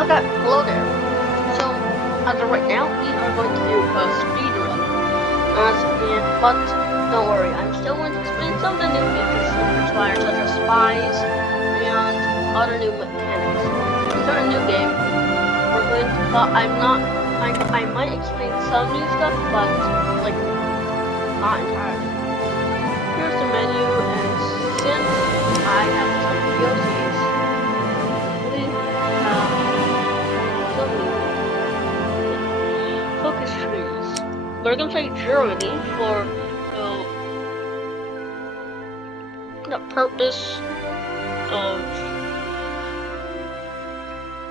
Okay, hello there. So, as of right now, we are going to do a speed run. But don't worry, I'm still going to explain some of the new features of Super Spire, such as spies and other new mechanics. To start a new game, we're going to, I might explain some new stuff, but, like, not entirely. Here's the menu, and since I have some POCs, we have focus trees. We're gonna play Germany for the purpose of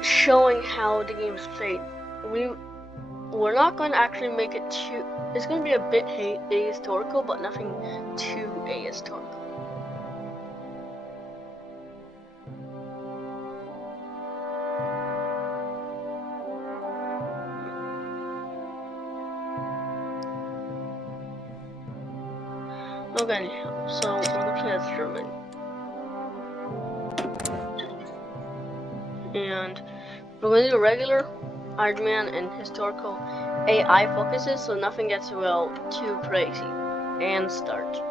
showing how the game is played. We're not going to actually make it too. It's going to be a bit ahistorical, but nothing too ahistorical. Okay, so we're gonna play as Germany. And we're going to do regular, Iron Man, and historical AI focuses, so nothing gets real too crazy. And start.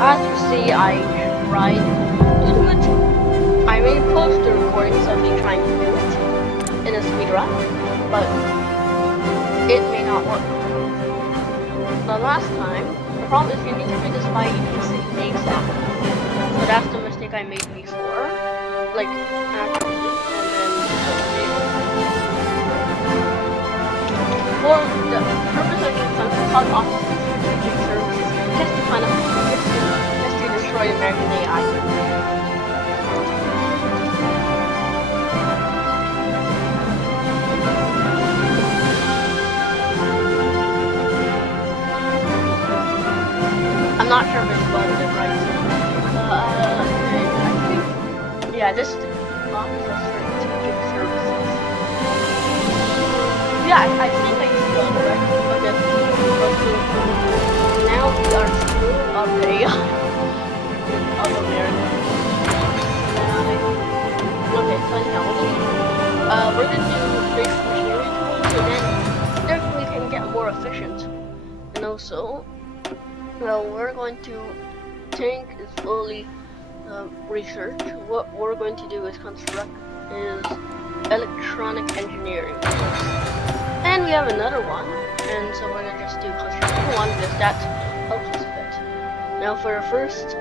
As you see, I tried to do it. I made poster recordings of me trying to do it in a speedrun, but it may not work. The last time, the problem is you need to do this by using ASAP. So that's the mistake I made before. Like, actually, and then for the purpose of using something called Office Security Services, just to find out, just to destroy American AI. I'm not sure if it's called it right. I think, yeah, this is the Office of Strategic Services. Yeah, I think I spelled it right. Okay. Now we are school of the AI of America. Okay, so anyhow, we're gonna do basic machinery tools, and then there we can get more efficient. And also, well, we're going to tank is fully research. What we're going to do is construct is electronic engineering. And we have another one, and so we're gonna just do construction one because that helps us a bit. Now for the first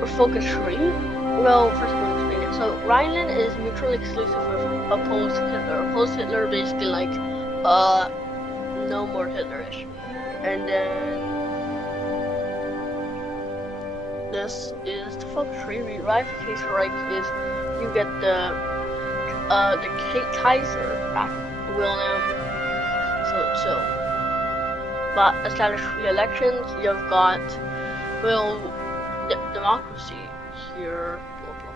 for focus tree, well, first I'm gonna explain it. So Rhineland is mutually exclusive with opposed Hitler. Opposed Hitler basically like no more Hitlerish. And then this is the focus tree. Revivification Reich is you get the Kaiser back, William. So but establish free elections. You've got democracy here. Blah blah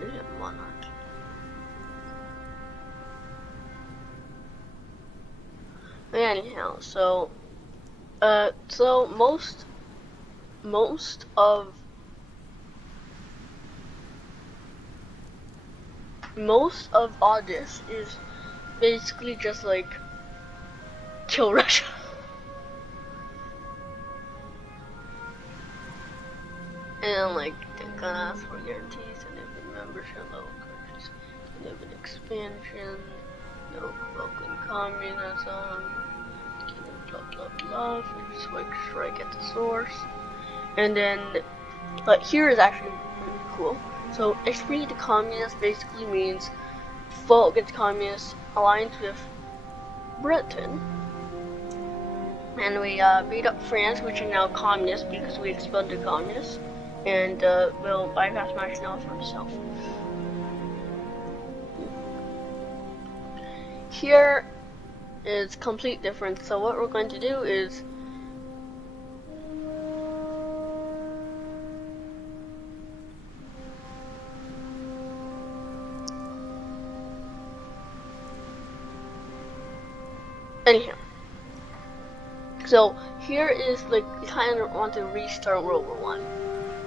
blah. Monarch. Anyhow, so most of all this is basically just like kill Russia. And like they're gonna ask for guarantees and even membership in local countries, live in expansion, no provoking communism, blah blah blah, strike at the source. And then but here is actually really cool. So extreme to communist basically means vote against communists, alliance with Britain. And we beat up France, which are now communist because we expelled the communists. And we'll bypass Maginot for itself. Here is complete difference. So what we're going to do is anyhow. So here is like you kind of want to restart World War One.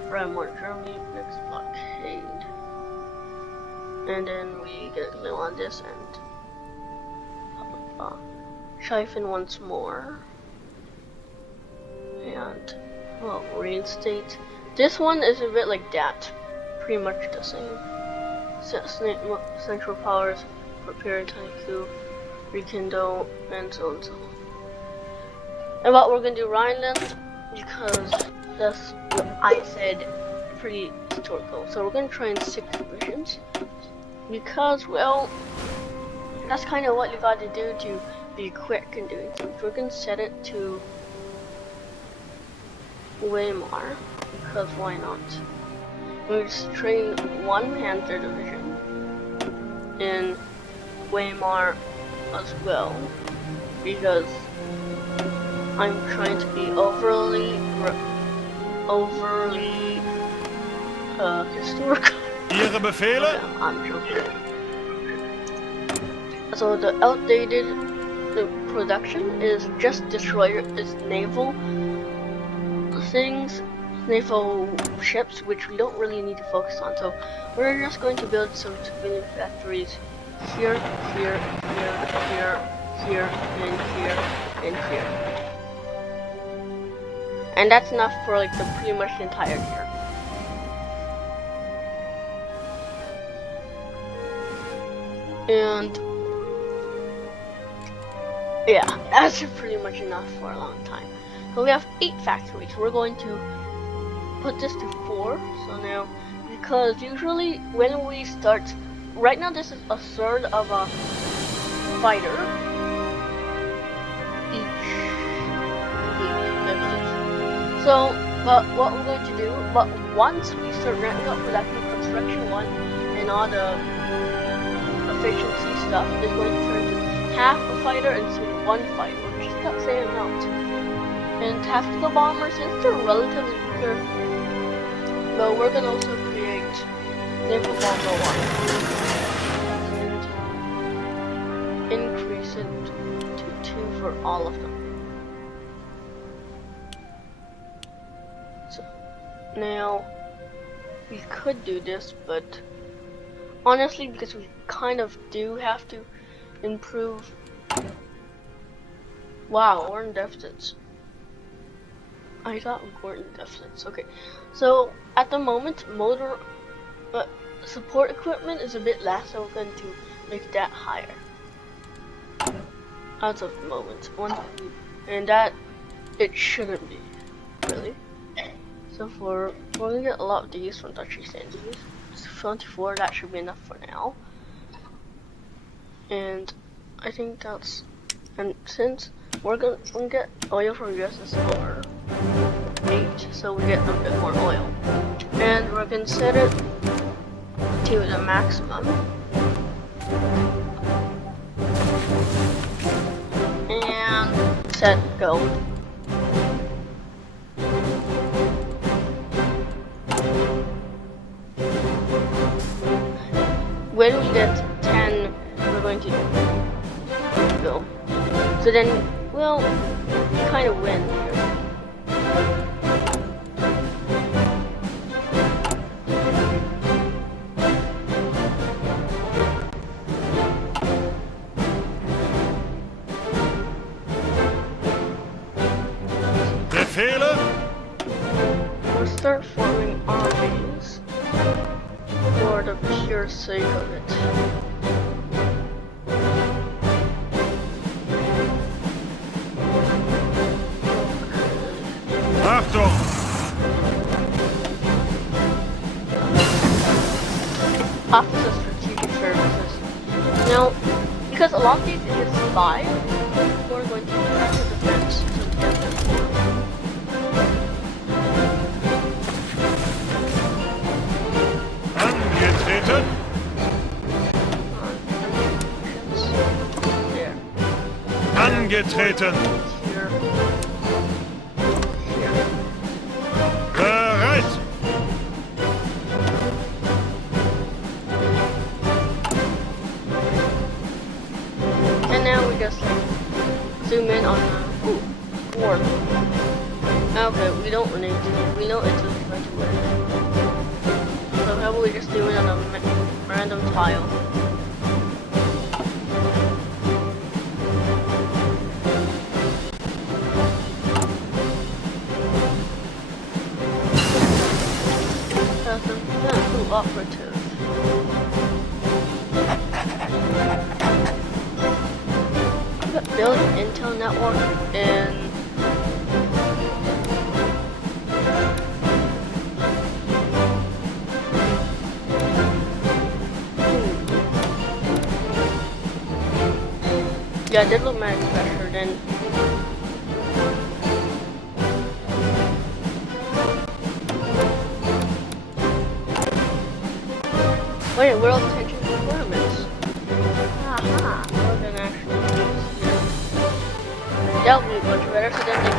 Run more Germany, next blockade, and then we get a glue on this and Siphon once more, and well, reinstate. This one is a bit like that, pretty much the same. Central powers, prepare tiny coup, rekindle, and so on and so on. And what we're gonna do Rhineland, because that's what I said, pretty historical. So we're gonna try in 6 divisions, because well, that's kind of what you got to do to be quick in doing things. We're gonna set it to Weimar, because why not? We'll just train 1 Panther division in Weimar as well, because I'm trying to be overly historical. Ihre Befehle? I'm joking. So the outdated production is just destroyer, is naval things, naval ships, which we don't really need to focus on. So we're just going to build some civilian factories here, here, here, here, here, and here, and here. And that's enough for like the pretty much the entire year. And yeah, that's pretty much enough for a long time. So we have 8 factories. We're going to put this to 4. So now, because usually when we start, right now this is a third of a fighter each, I believe. So, but what we're going to do, but once we start ramping up production, construction 1, and all the efficiency stuff is going to turn to half a fighter and so 1 fighter, which is the same amount. And tactical bombers, since they're relatively weaker, but we're gonna also create naval bomber 1 and increase it to 2 for all of them. So now we could do this, but honestly, because we kind of do have to improve. Wow, we're in deficits. I thought we weren't in deficits. Okay, so at the moment, motor support equipment is a bit less, so we're going to make that higher. As of the moment, and that it shouldn't be really. So we're gonna get a lot of these from Dutch East Indies. 24, that should be enough for now. And I think that's, and since we're gonna get oil from USSR 8, so we get a bit more oil. And we're gonna set it to the maximum. And set go. When we get 10, we're going to go. So then we'll kind of win here. Befehle? We'll start forming armies for the pure sake of it. Achtung! Office of Strategic Services. Now, because a lot of these is 5, we're going to try to defense to get them. Angetreten! There. Angetreten! Here. Here. Bereit! And now we just like zoom in on the 4 pile. That's operative. Build Intel network in yeah, did look manufactured in wait, world tension requirements. Aha, we're gonna actually that would be much better so then they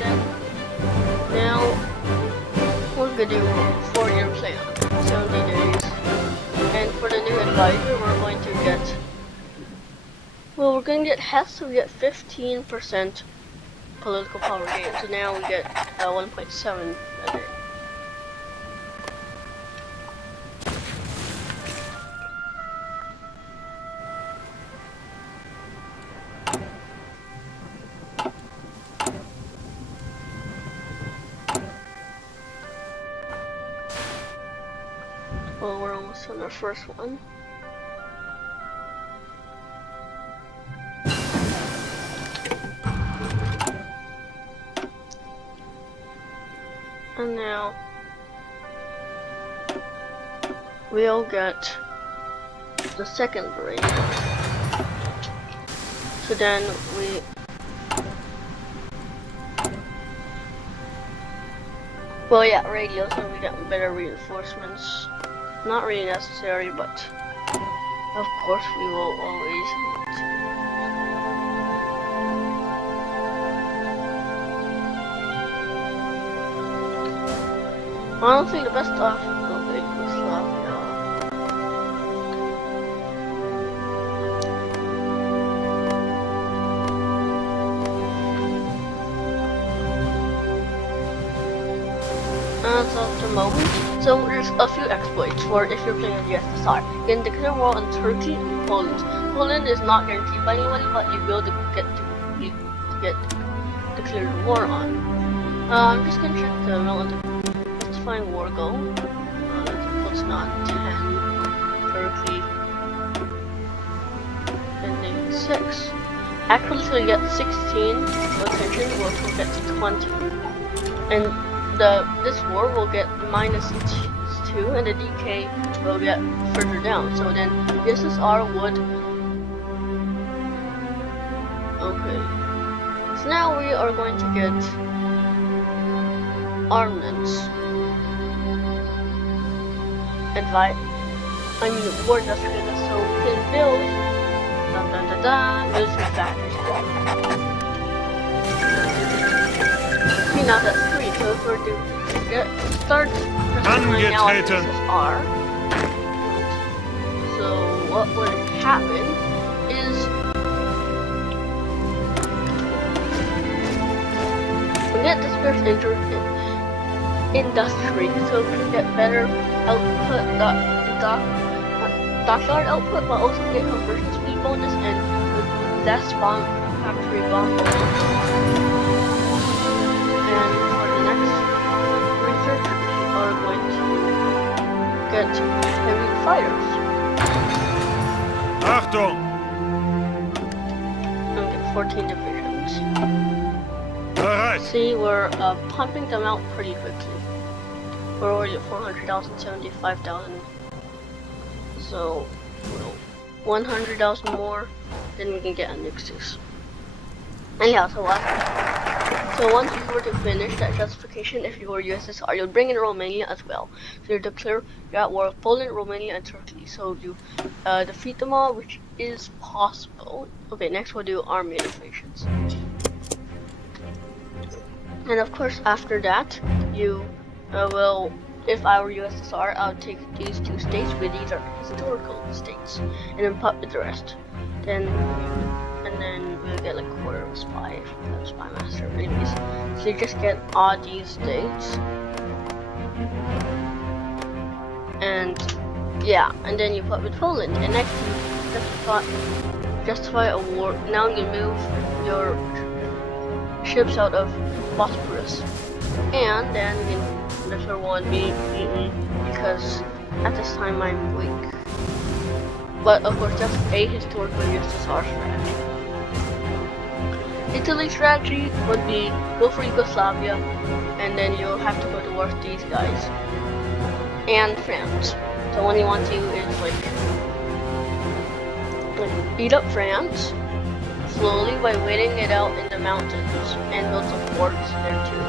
can now we're gonna do 4-year plan, 70 days. And for the new advisor we're going to get has to get 15% political power gain. So now we get 1.7 a day. Well, we're almost on our first one. And now we'll get the second range. So then we well, yeah, radios, and we get better reinforcements. Not really necessary, but of course we will always need to. Honestly, the best off building was Slavia. As of the moment, so there's a few exploits for if you're playing the USSR. You can declare war on Turkey and Poland. Poland is not guaranteed by anybody, but you will get declared war on. I'm just gonna check the relative. Let's find war goal. It's not 10. Turkey. Ending 6. Actually, so you get 16 attention, or we'll get to 20. And this war will get -2, and the DK will get further down. So then USSR would. Okay. So now we are going to get armaments. War justification, so we can build military factories. See, now that's 3, so if we're to start justifying now USSR, so what would happen is we get this first industry, so we can get better output, dockyard output, but also get conversion speed bonus and less factory bomb bonus. And for the next research, we are going to get heavy fighters. Achtung! And get 14 divisions. Bereit! See, we're pumping them out pretty quickly. We're already at 400,000, 75,000. So, 100,000 more, then we can get annexes. And yeah, so once you were to finish that justification, if you were USSR, you'll bring in Romania as well. So you declare you're at war with Poland, Romania, and Turkey. So you defeat them all, which is possible. Okay, next we'll do army innovations. And of course, after that, you will, if I were USSR, I would take these 2 states, but these are historical states, and then puppet the rest. Then we'll get like quarter of a spy, spy master. Anyways, so you just get all these states. and yeah, and then you fought with Poland, and next you justify a war. Now you move your ships out of Bosporus, and then in Little one be beaten because at this time I'm weak. But of course that's a historical USSR strategy. Italy's strategy would be go for Yugoslavia, and then you'll have to go towards these guys. And France. So what you want to do is like beat up France slowly by waiting it out in the mountains and build some forts there too.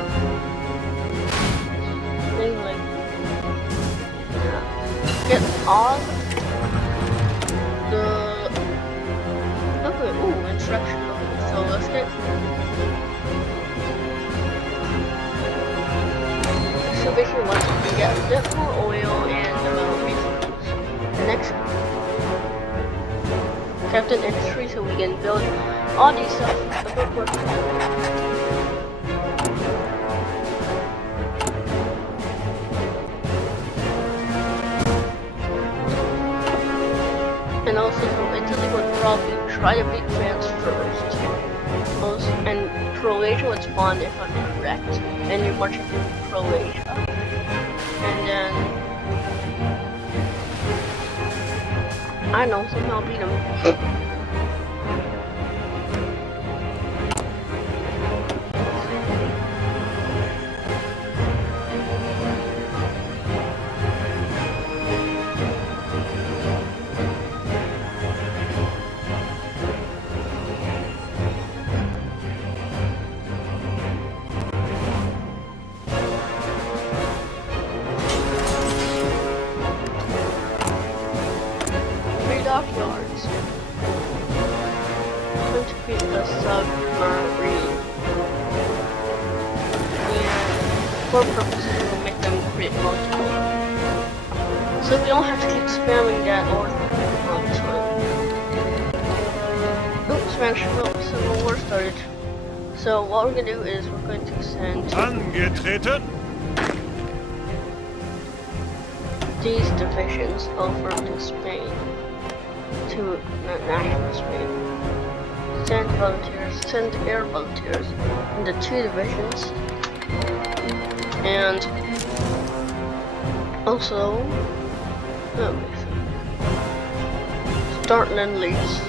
Then like get all the instruction. So let's get so basically once we get a bit more oil and resources. The next Captain Industry, so we can build all these stuff a bit more. And also, so Italy would probably try to beat France first. And Croatia would spawn if I'm correct. And you march into Croatia. And then I know, somehow beat them. Dockyards. I'm going to create a submarine. And for purposes, we'll make them create multiple. So we don't have to keep spamming that all the time. Oops, Spanish Civil War started. So what we're going to do is we're going to send Angetreten. these divisions over to Spain. To national Spain. Send volunteers, send air volunteers in the 2 divisions. And also start Lend-Lease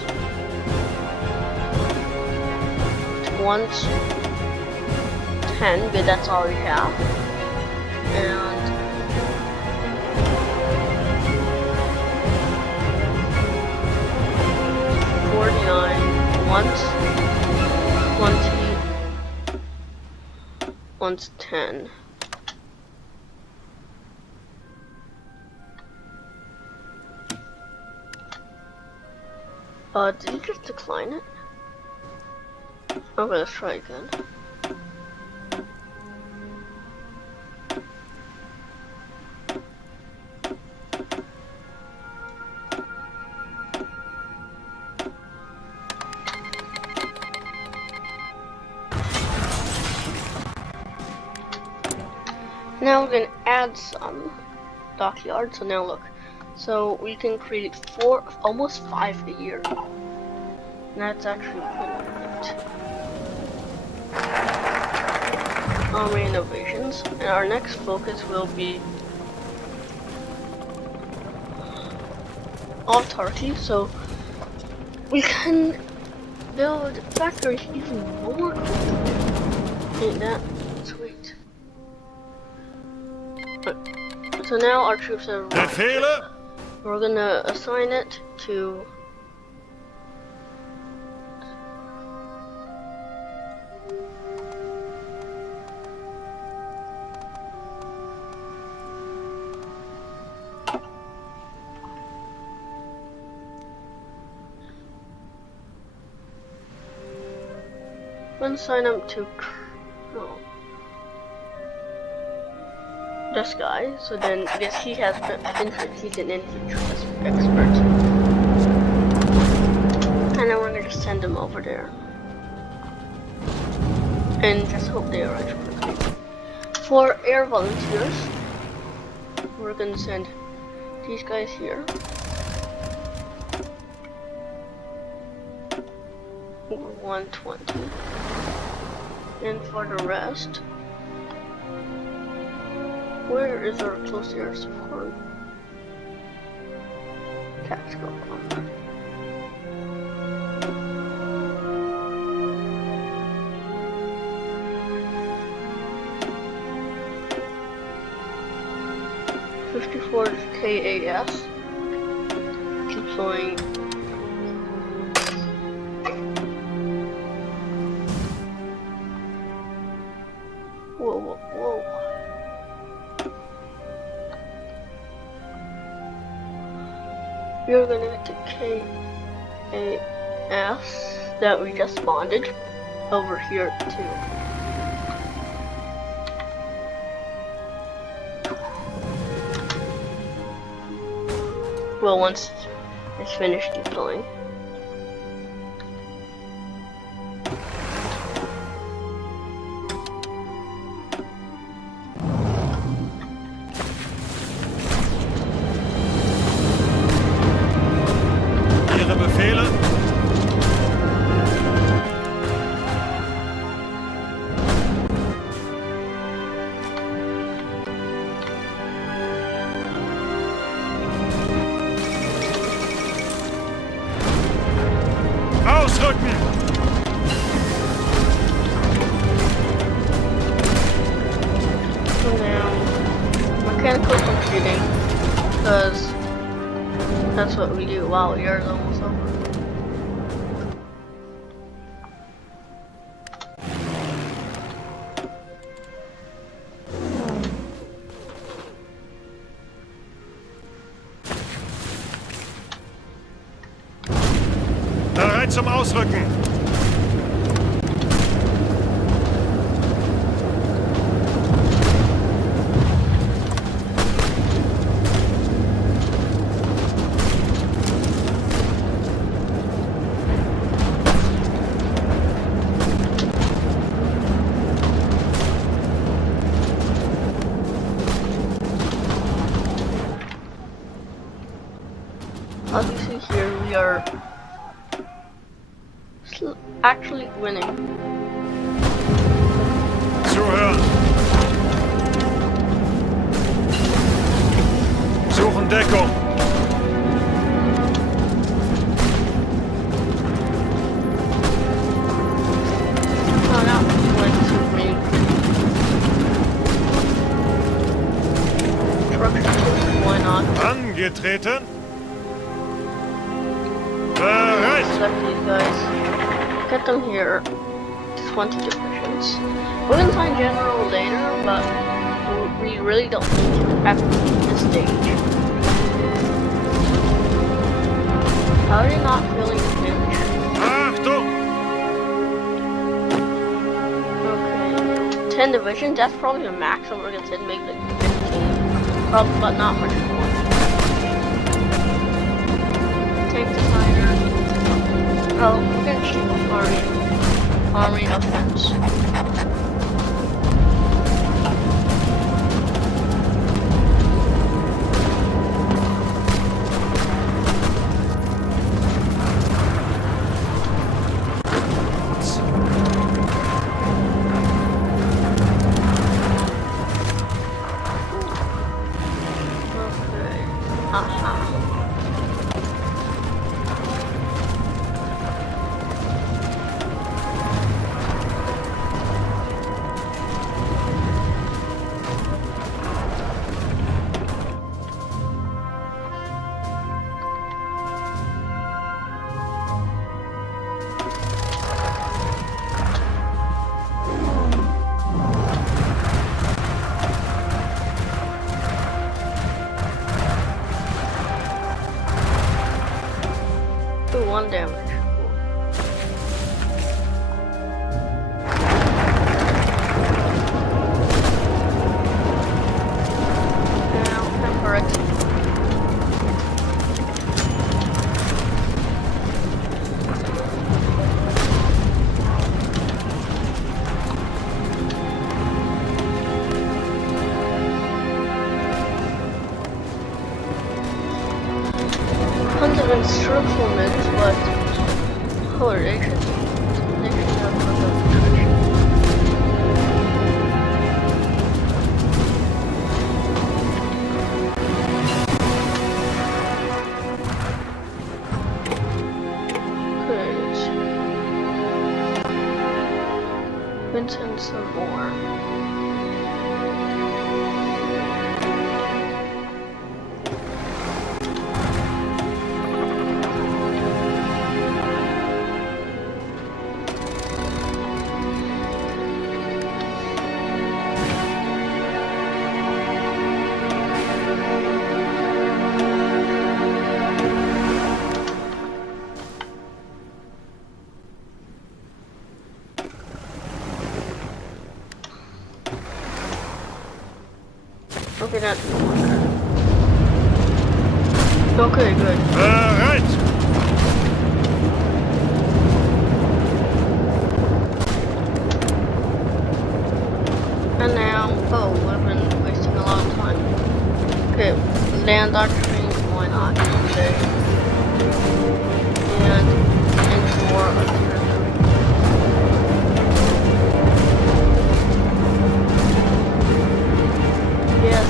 once 10, but that's all we have. And once 20, once 10. Did you just decline it? Okay, let's try again. Now we're going to add some dockyards. So now look, so we can create 4, almost 5 a year. And that's actually pretty great. Army innovations, and our next focus will be autarky. So we can build factories even more quickly. Ain't that sweet? So now our troops are Befehle. We're gonna assign it to sign up to this guy, so then I guess he has he's an infantry expert. And then we're gonna just send him over there. And just hope they arrive quickly. For air volunteers, we're gonna send these guys here. 120. And for the rest, where is our close air support? Tactical bomb. .54 KAS. Deploying. Whoa, whoa, whoa. You're gonna get the KAS that we just bonded over here too. Well, once it's finished deploying. Ihre Befehle? Ausrücken! So now, mechanical computing, because that's what we do. Wow, yours almost over. Bereit zum Ausrücken! As you see here, we are actually winning. Zuhören! Suchen Deckung! Oh no, we went to win. Truck, why not? Angetreten! Bereit! Select these guys. Get them here. 20 divisions. We're gonna find general later, but we really don't need to at this stage. How are you not feeling the pinch? Achtung! Okay. 10 divisions, that's probably the max that we're gonna send, maybe like 15. Probably, but not much more. Tank designer. Oh, we're gonna keep army offense. Okay. Aha. Do 1 damage. Now, time for exit. but colorization have nutrition. And some more. Okay, that's okay, good. Bereit! And now, oh, we've been wasting a lot of time. Okay, land our trains, why not? Okay. And more artillery. Yes,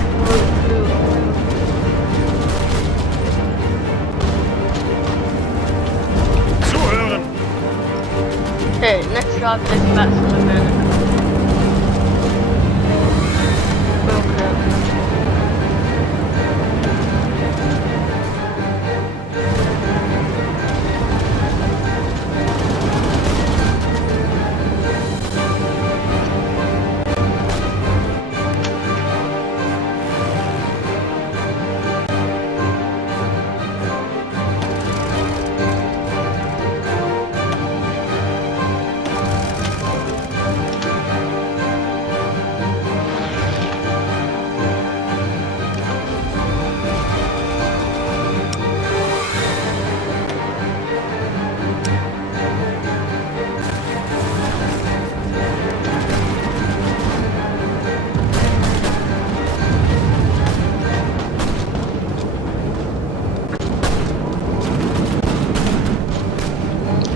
Zuhören! okay, next job is Batson America. Okay.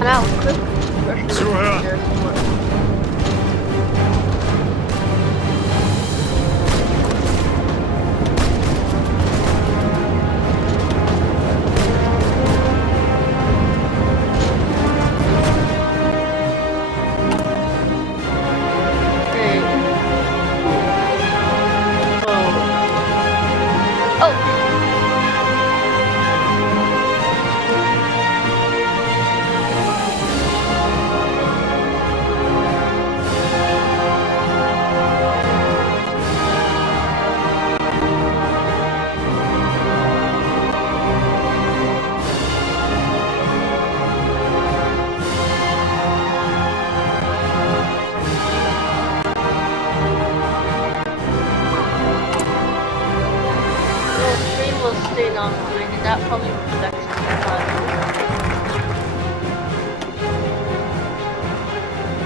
That was quick. Zuhören! Okay. Oh. Stayed online, and that probably reflects the time.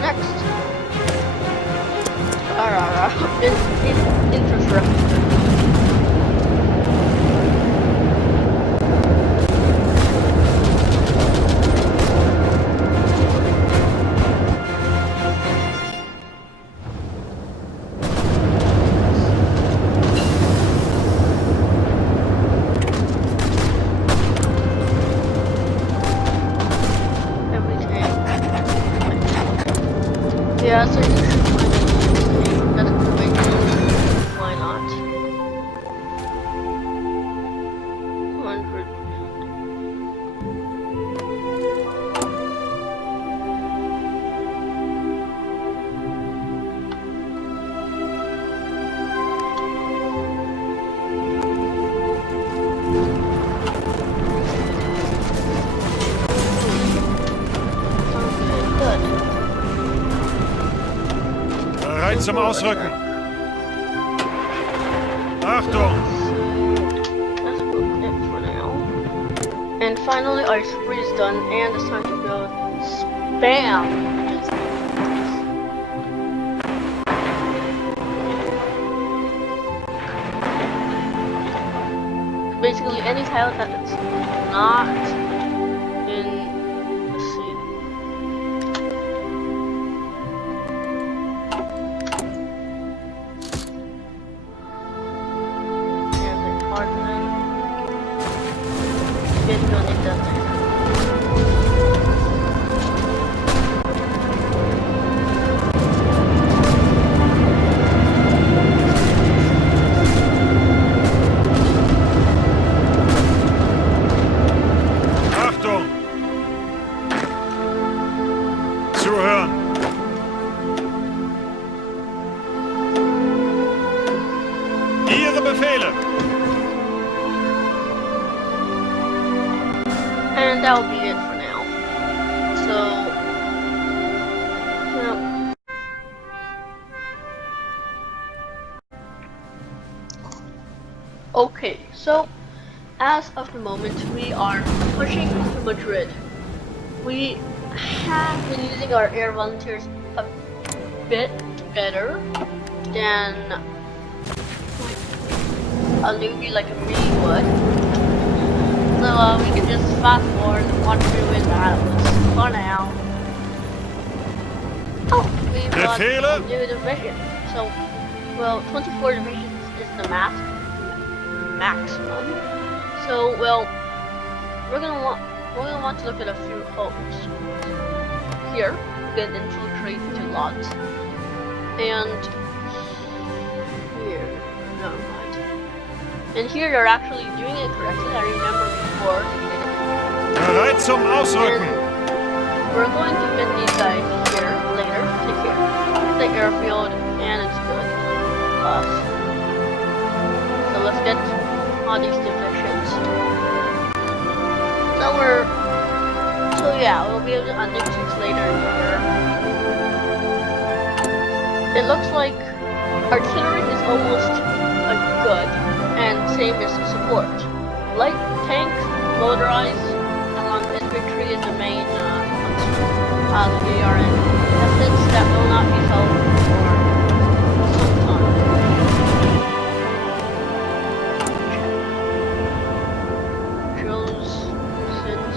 Next. Infrastructure. Yeah, so you should find it. That's the way to do it. Why not? 100. Okay, good. Bereit zum Ausrücken! Achtung! That's about it for now. And finally, our spree is done, and it's time to go spam. Basically, any tile that's not in So, as of the moment, we are pushing to Madrid. We have been using our air volunteers a bit better than a newbie like me would. So we can just fast forward and watch through it battles for now. Oh, we've got a new division. So, well, 24 divisions is the maximum. So, well, we're gonna want to look at a few holes. Here, we can infiltrate into lots, and here, never mind. And here they're actually doing it correctly. I remember before. Bereit zum Ausrücken. And we're going to get these guys here later. Take care. The airfield, and it's good. So let's get all these divisions. So yeah, we'll be able to unlock these later in the year. It looks like artillery is almost good, and same as support. Light tanks, motorized, along infantry is the main the ARN methods that will not be solved for some time. Drills, sins,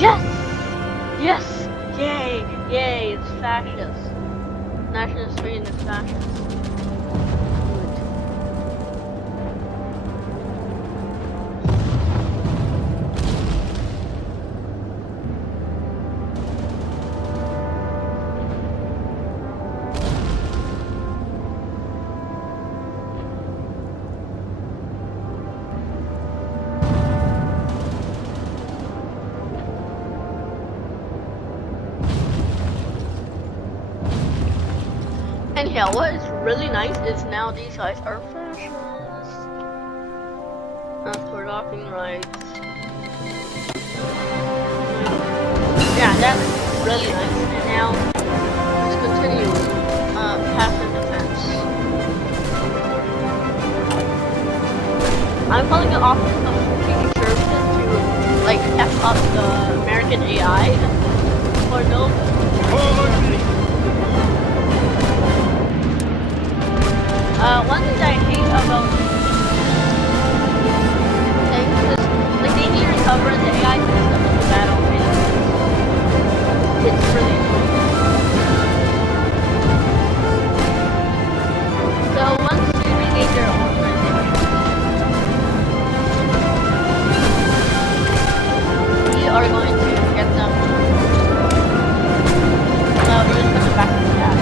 yes! Yes! Yay! Yay! It's fascist. Nationalist Sweden is fascist. Anyhow, what is really nice is now these guys are fascists. For docking rights. Yeah, that's really nice. And now, let's continue. Passive defense. I'm calling it off of strategic services to, like, F up the American AI. For no. One thing that I hate about things is, like, they need to recover the AI system in the battle phase. It's really annoying. So once we regain their organization, we are going to get them. No, we're just put them back in the chat.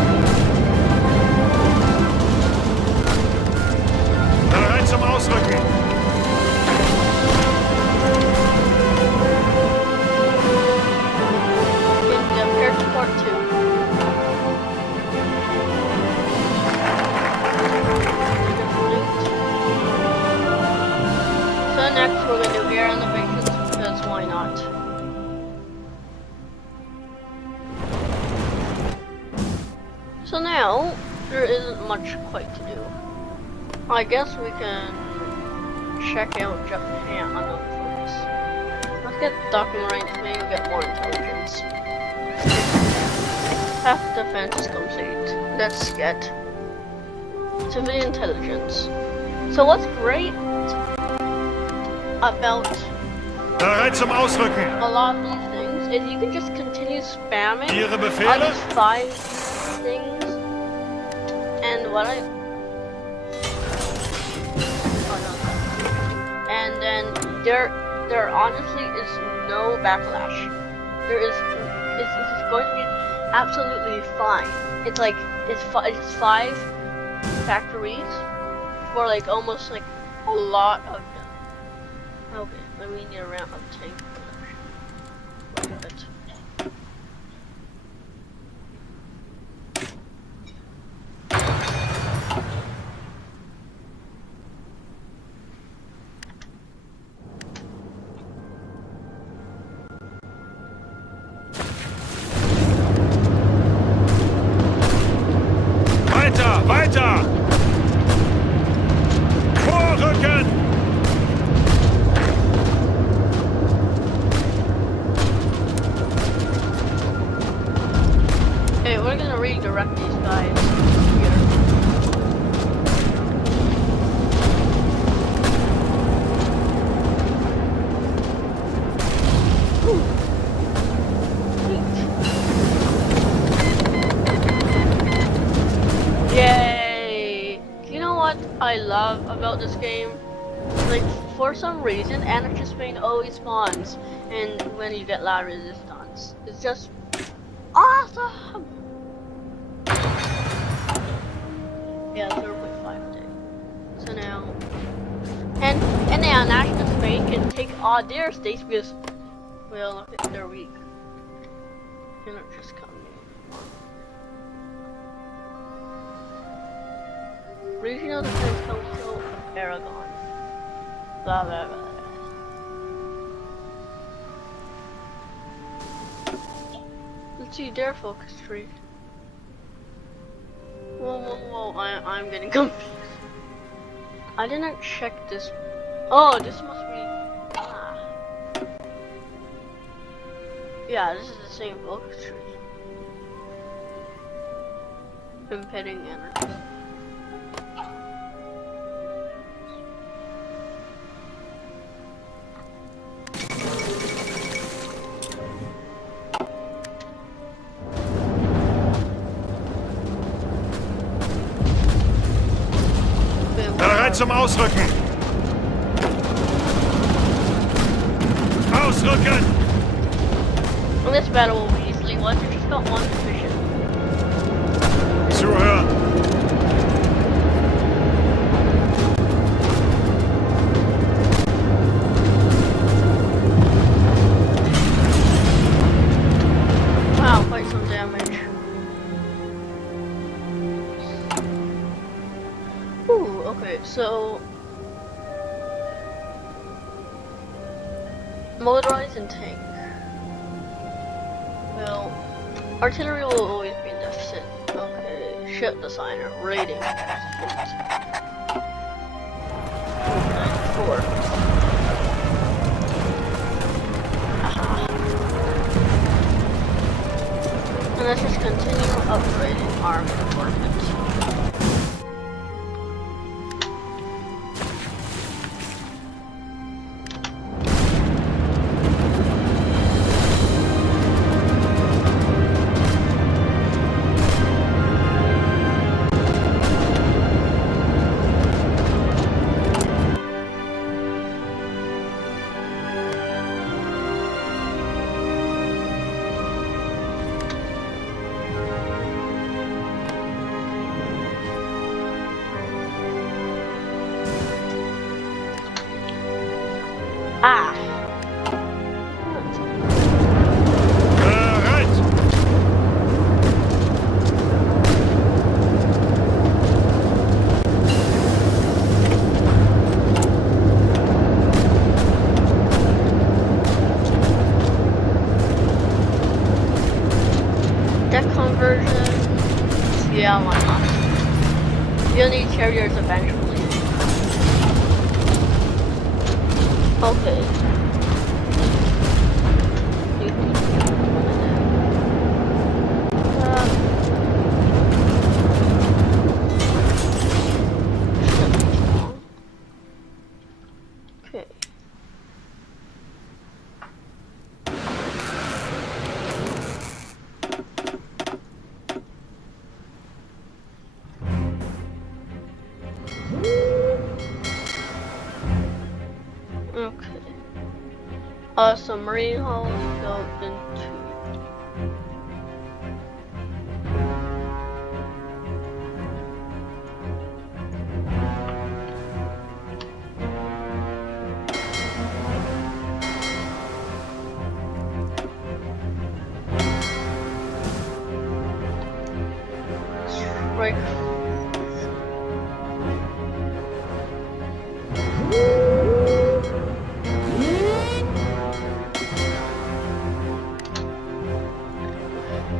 Zum Ausrücken. Air support 2. So next we're going to do air elevations because why not? So now there isn't much quite to do. I guess we can check out Japan on those folks. Let's get docking rights, maybe get more intelligence. Half defense is complete. Let's get civilian intelligence. So what's great about Bereit zum Ausrücken. a lot of these things is you can just continue spamming Ihre all Befehle? these 5 things, and what I and then there honestly is no backlash. It's going to be absolutely fine. It's like it's 5 factories for like almost like a lot of them. Okay, but we need a ramp up tank production. Wait a bit. about this game. Like, for some reason, Anarchist Main always spawns, and when you get loud resistance, it's just awesome. Yeah, 0.5 day. So now, and now National Spain can take all their states because, well, look at they're weak. Anarchist coming. Regional Defense Council, Aragon. Blah blah blah. Let's see their focus tree. Whoa, I'm getting confused. I didn't check this. Oh, this must be. Ah. Yeah, this is the same focus tree. Impeding energy. Zum Ausrücken! Ausrücken! Well, this battle will be easily won. We just got one division. Zuhören! Wow, quite some damage. Ooh, okay, so motorized and tank. Well, artillery will always be in deficit. Okay, ship designer rating. 94. Aha. And let's just continue upgrading army department. Ah. Bereit! Deck conversion. Yeah, why not? You'll need carriers eventually. Okay. Okay. Okay. Submarine hulls go into. Strike.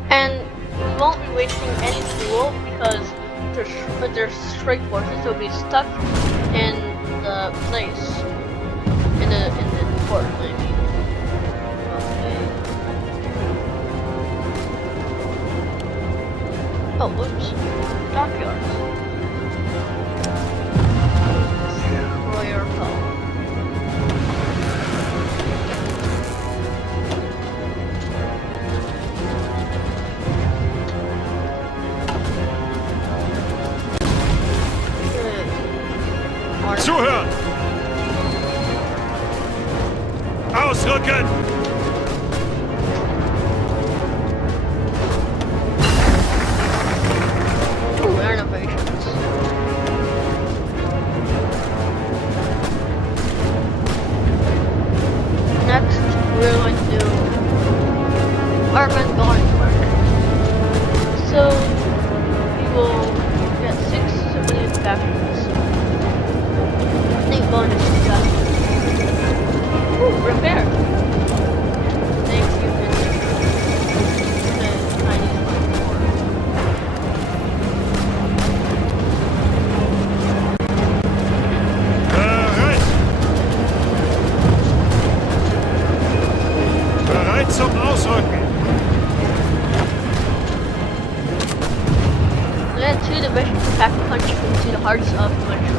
And we won't be wasting any fuel because their strike forces will be stuck in the place in the port maybe. Okay. Oh, whoops. Dockyards. Destroyer hull. Ausrücken! Ooh, renovations. Next, we're going to do urban guard work. So, we will get 6 civilian factories. Think going to suggestions. Ooh, repair. Thank you, the Chinese one. Bereit! Bereit zum Ausrücken! Let 2 divisions pack a punch into the hearts of Madrid.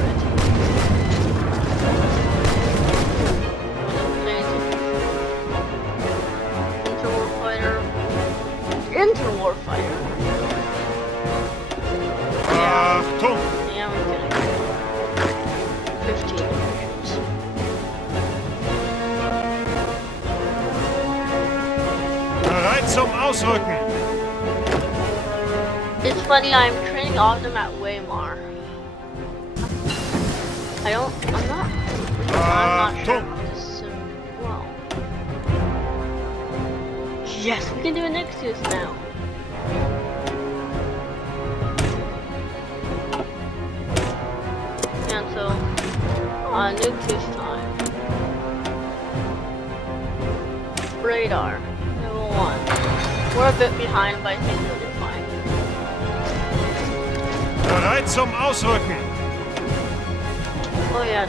Interwar fighter. Achtung! Yeah, I'm kidding. 15 divisions. Bereit zum Ausrücken! It's funny, I'm training all of them at Weimar. I'm not sure Achtung! about this well. Yes, we can do a Nexus now. Cancel. Nexus time. Radar. Level 1. We're a bit behind, but I think we'll do fine. Bereit zum Ausrücken! Oh yeah.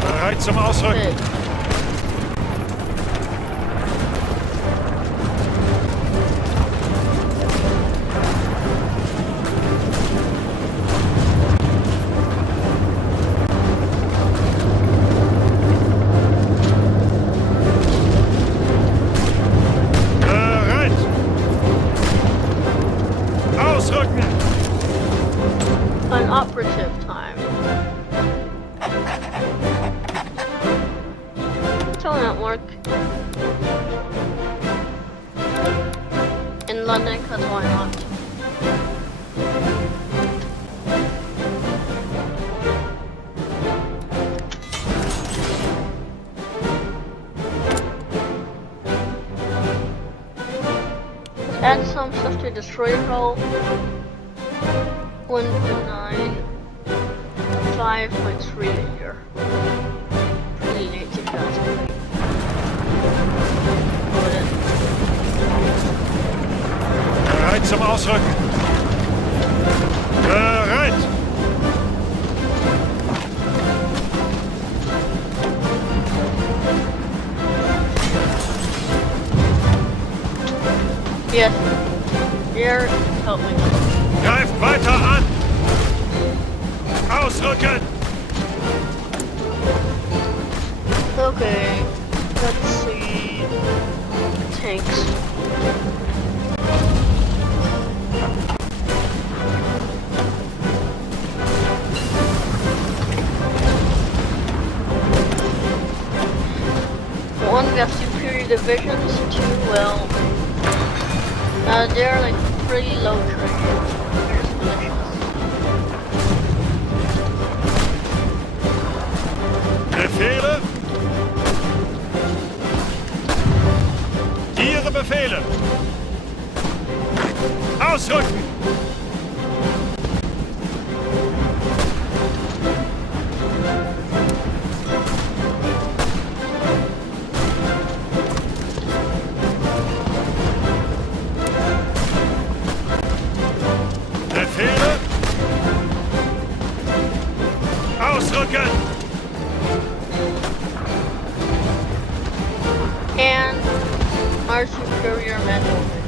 Bereit zum Ausrücken! Good. Bereit! Ausrücken! An operative time. Still not work. In London, cause why not? Add some stuff to destroyer roll. 1.9, 5.3 a year. Pretty neat to calculate. Put it. Bereit zum Ausrücken! Bereit! Yes. Here, help me. Greift weiter an! Ausrücken! Okay, let's see. Tanks. One, we have superior divisions. Two, well, they're like pretty low training. There's militias. Befehle? Ihre Befehle! Ausrücken! Befehle? Ausrücken! And our superior men will win.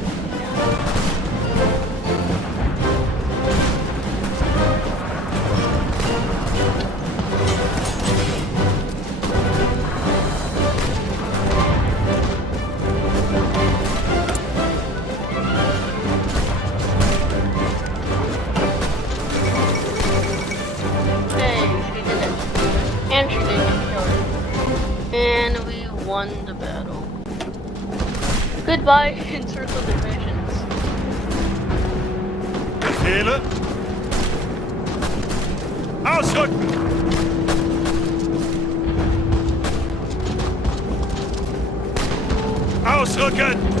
Goodbye, encircle divisions. Befehle. Ausrücken! Ausrücken!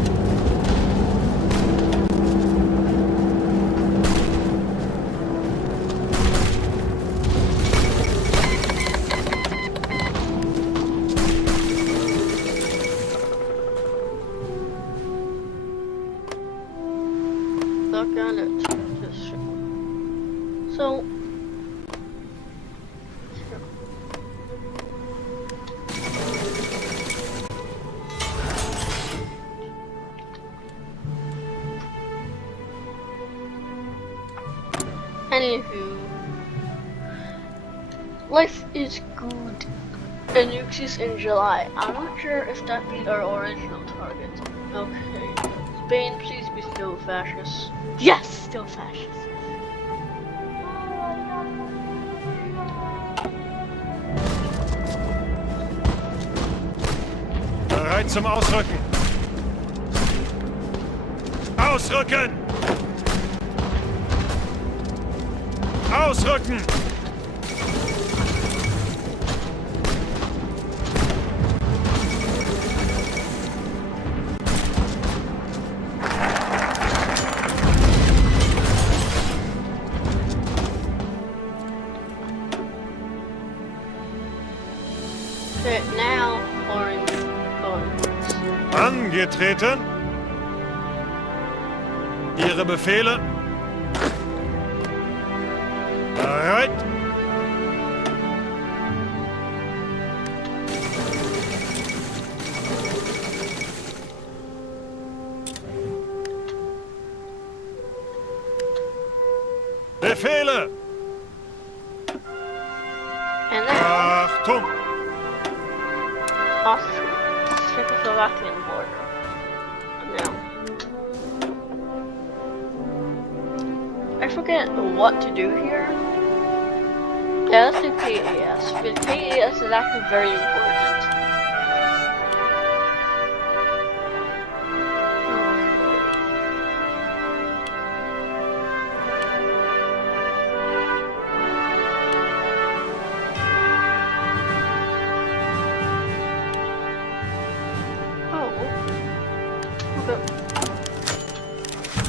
Look at it. Just so. Anywho, life is good and Nuxis in July. I'm not sure if that beat our original target. Okay. Spain, please be still fascist. Yes, still fascist. Bereit zum Ausrücken! Ausrücken! Ausrücken! Okay, now orange. Angetreten! Ihre Befehle! Bereit! Befehle! And now Achtung! Czechoslovakian border. Now, I forget what to do here. Yeah, let's do KAS. But KAS is actually very important.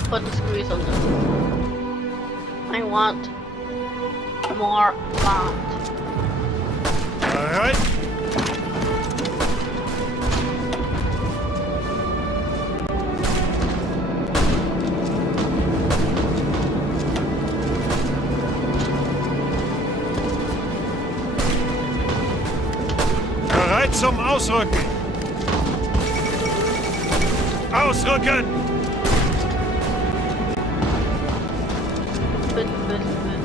Put the squeeze on them. I want more land. Bereit! Bereit zum Ausrücken! Ausrücken! Bitte, bitte, bitte.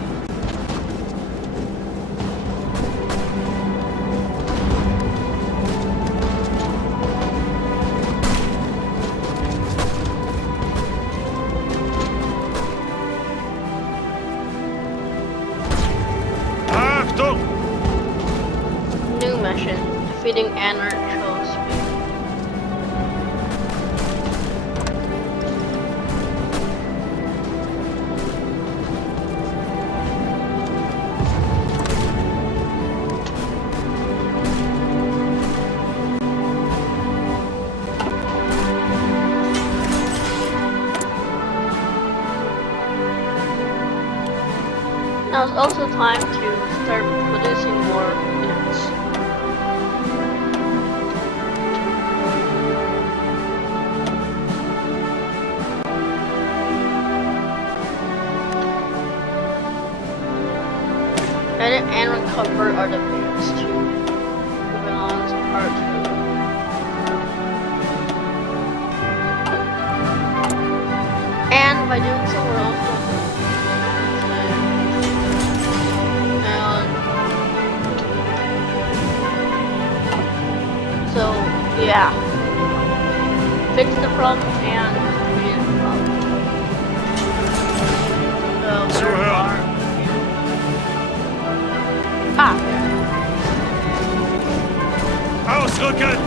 Achtung! New mission. Defeating anarcho speed. Now it's also time to start producing more units. Edit and recover artifacts to Lebanon's art. And by doing so, we're also so, yeah. Fix the problem and create the problem. So, where are you? Ah, Ausrücken!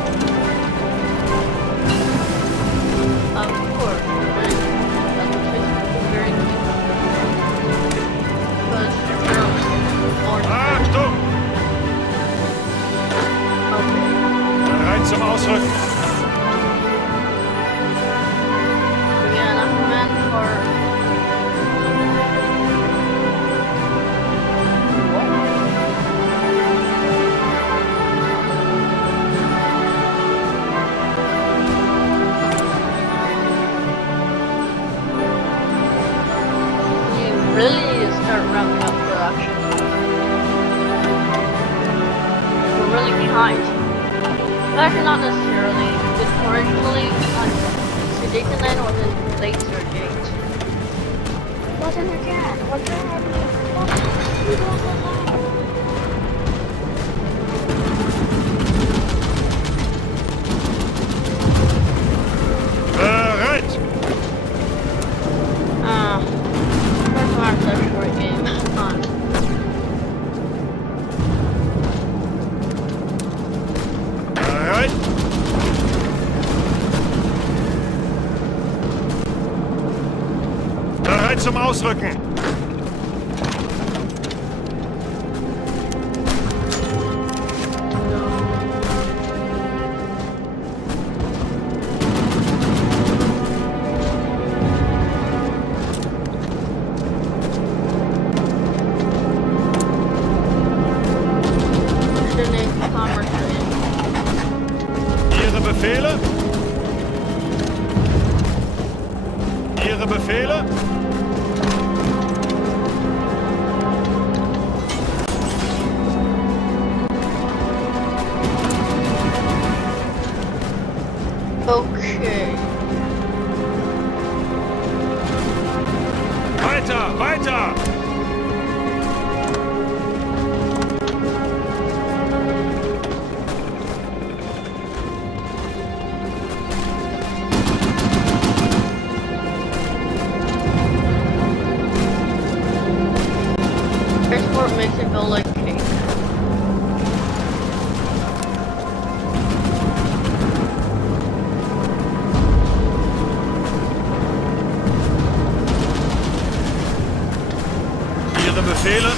not necessarily. It's originally on Sedation or the laser gate. Wasn't again. What's that? Bereit! First one's a short game. Bereit! Bereit zum Ausrücken! Ihre Befehle? Ihre Befehle? Okay. Weiter, weiter! Transport makes it go like cake. Ihre Befehle?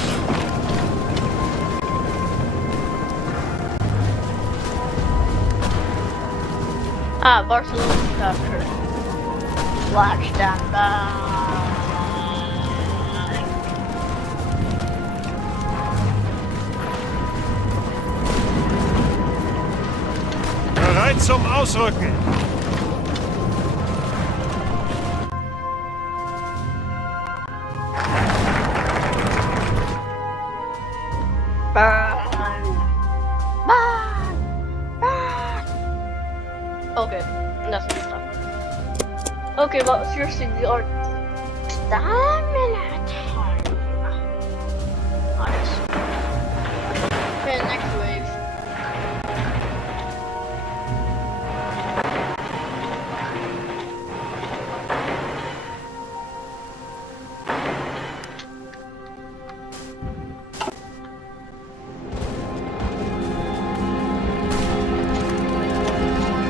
Barcelona captured. Black stand by. Bereit zum Ausrücken! Okay, that's good stuff. Okay, but seriously, we are stamina time. Nice. Okay, next wave.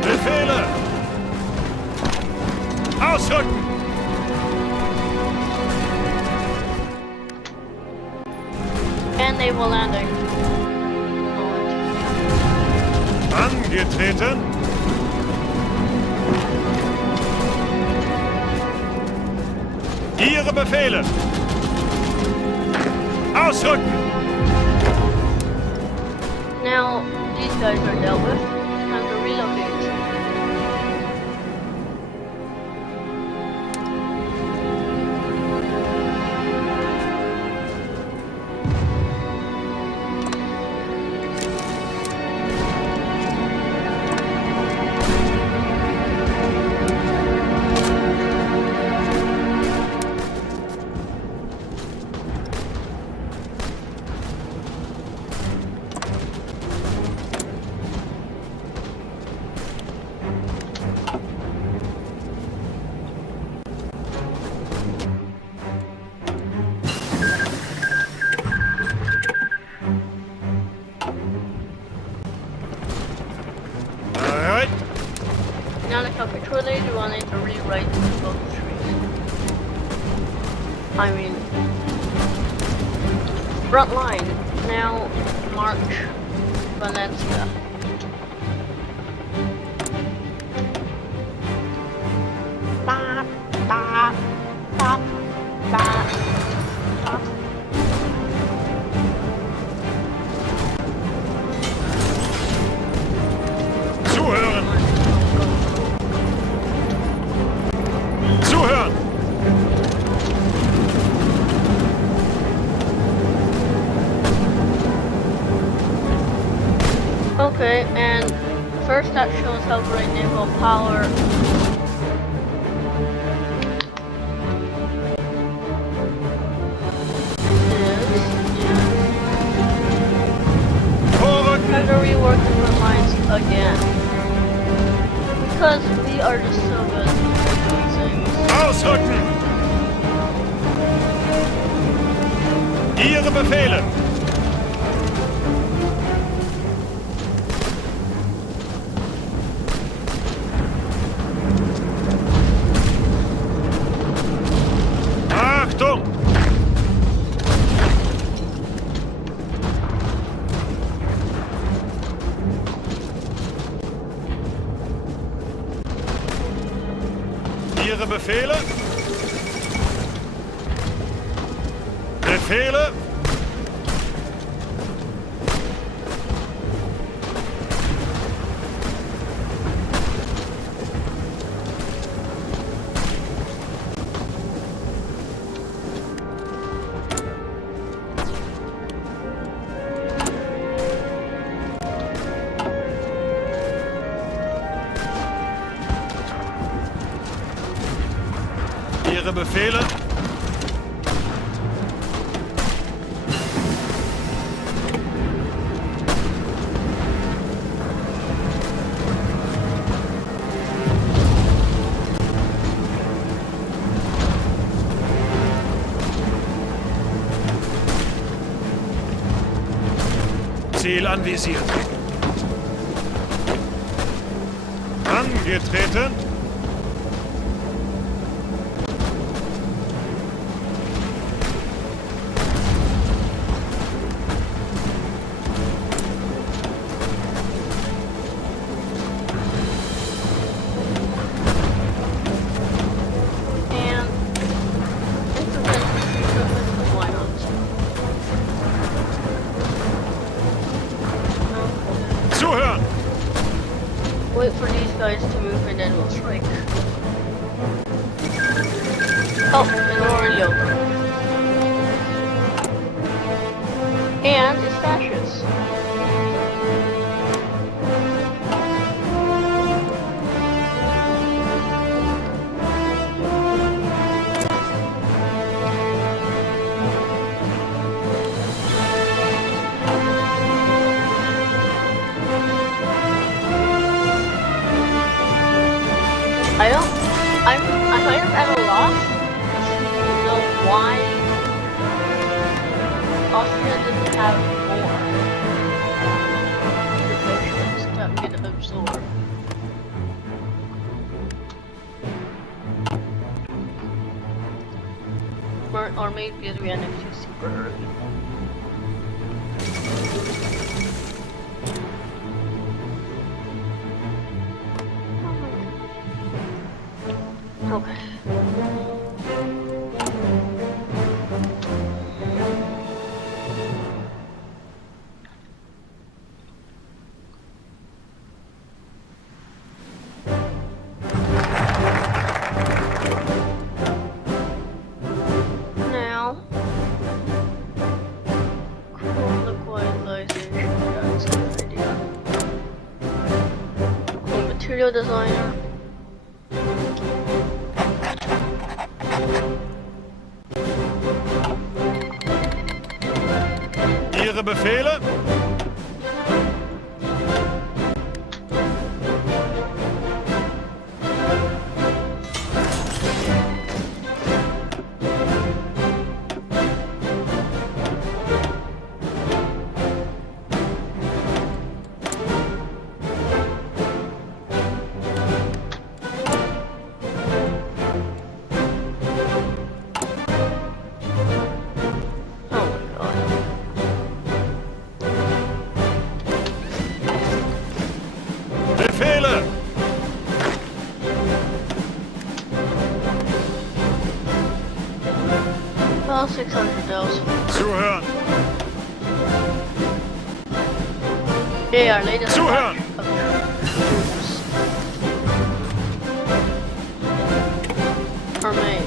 Befehle! Ausrücken! And they will landing. Angetreten! Ihre Befehle! Ausrücken! Now, these guys are dealt with. Time to relocate. Bereit! Now the capitulate, you want to rewrite the book trees. I mean, front line. Now, march Valencia. Bop, bop, bop, bop, bop. Zuhören! Zuhören! Okay, and first that shows how great naval power Vorrücken! to rework the front lines again. Because we are just so good at doing things. Ausrücken! Ihre Befehle! Achtung! Ihre Befehle? Befehle? Ihre Befehle? Ziel anvisiert. Angetreten. And why not? Zuhören! Wait for these guys to move and then we'll strike. Oh, and we're already over. And it's fascist. I'm kind of at a loss to know why Austria didn't have more promotions that we could absorb. Or maybe because we annexed it super early. Okay. Now, cool equalization, that's a good idea. Cool material designer. Ihre Befehle? Befehle! Well, 600,000. Zuhören! Yeah, our latest Zuhören! batch of troops are made.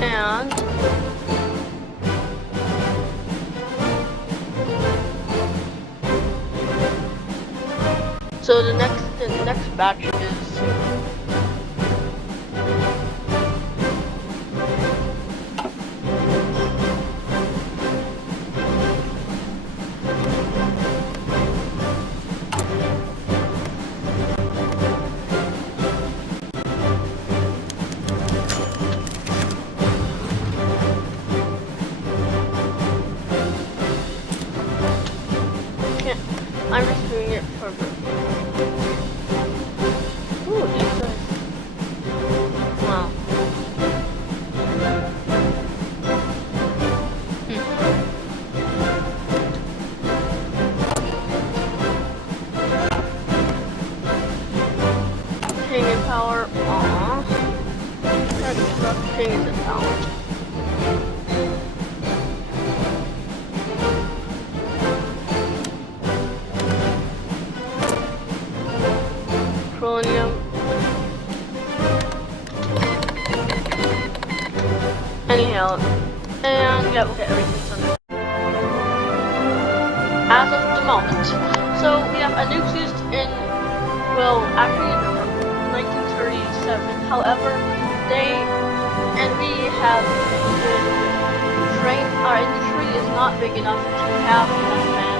And So the next batch is I'm just doing it for the. Ooh, these guys. Wow. King and power. Aww. That's king is a power. Petroleum. Anyhow, and yeah, okay, everything's done. As of the moment, so we have a nukes used in, well, actually in 1937. However, we have been trained. Our industry is not big enough to have enough men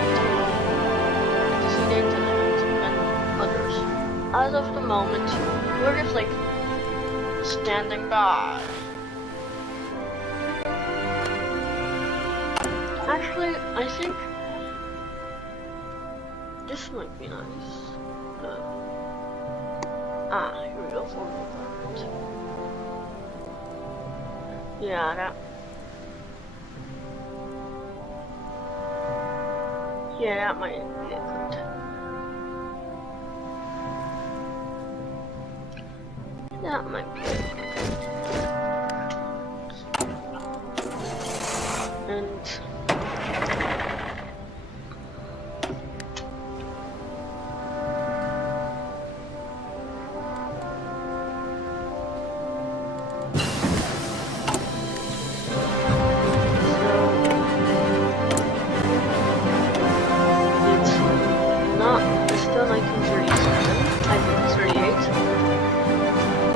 to see the internet and others. As of the moment, we're just like standing by. Actually, I think this might be nice. Here we go. Yeah, that might be a good. That might be a good. And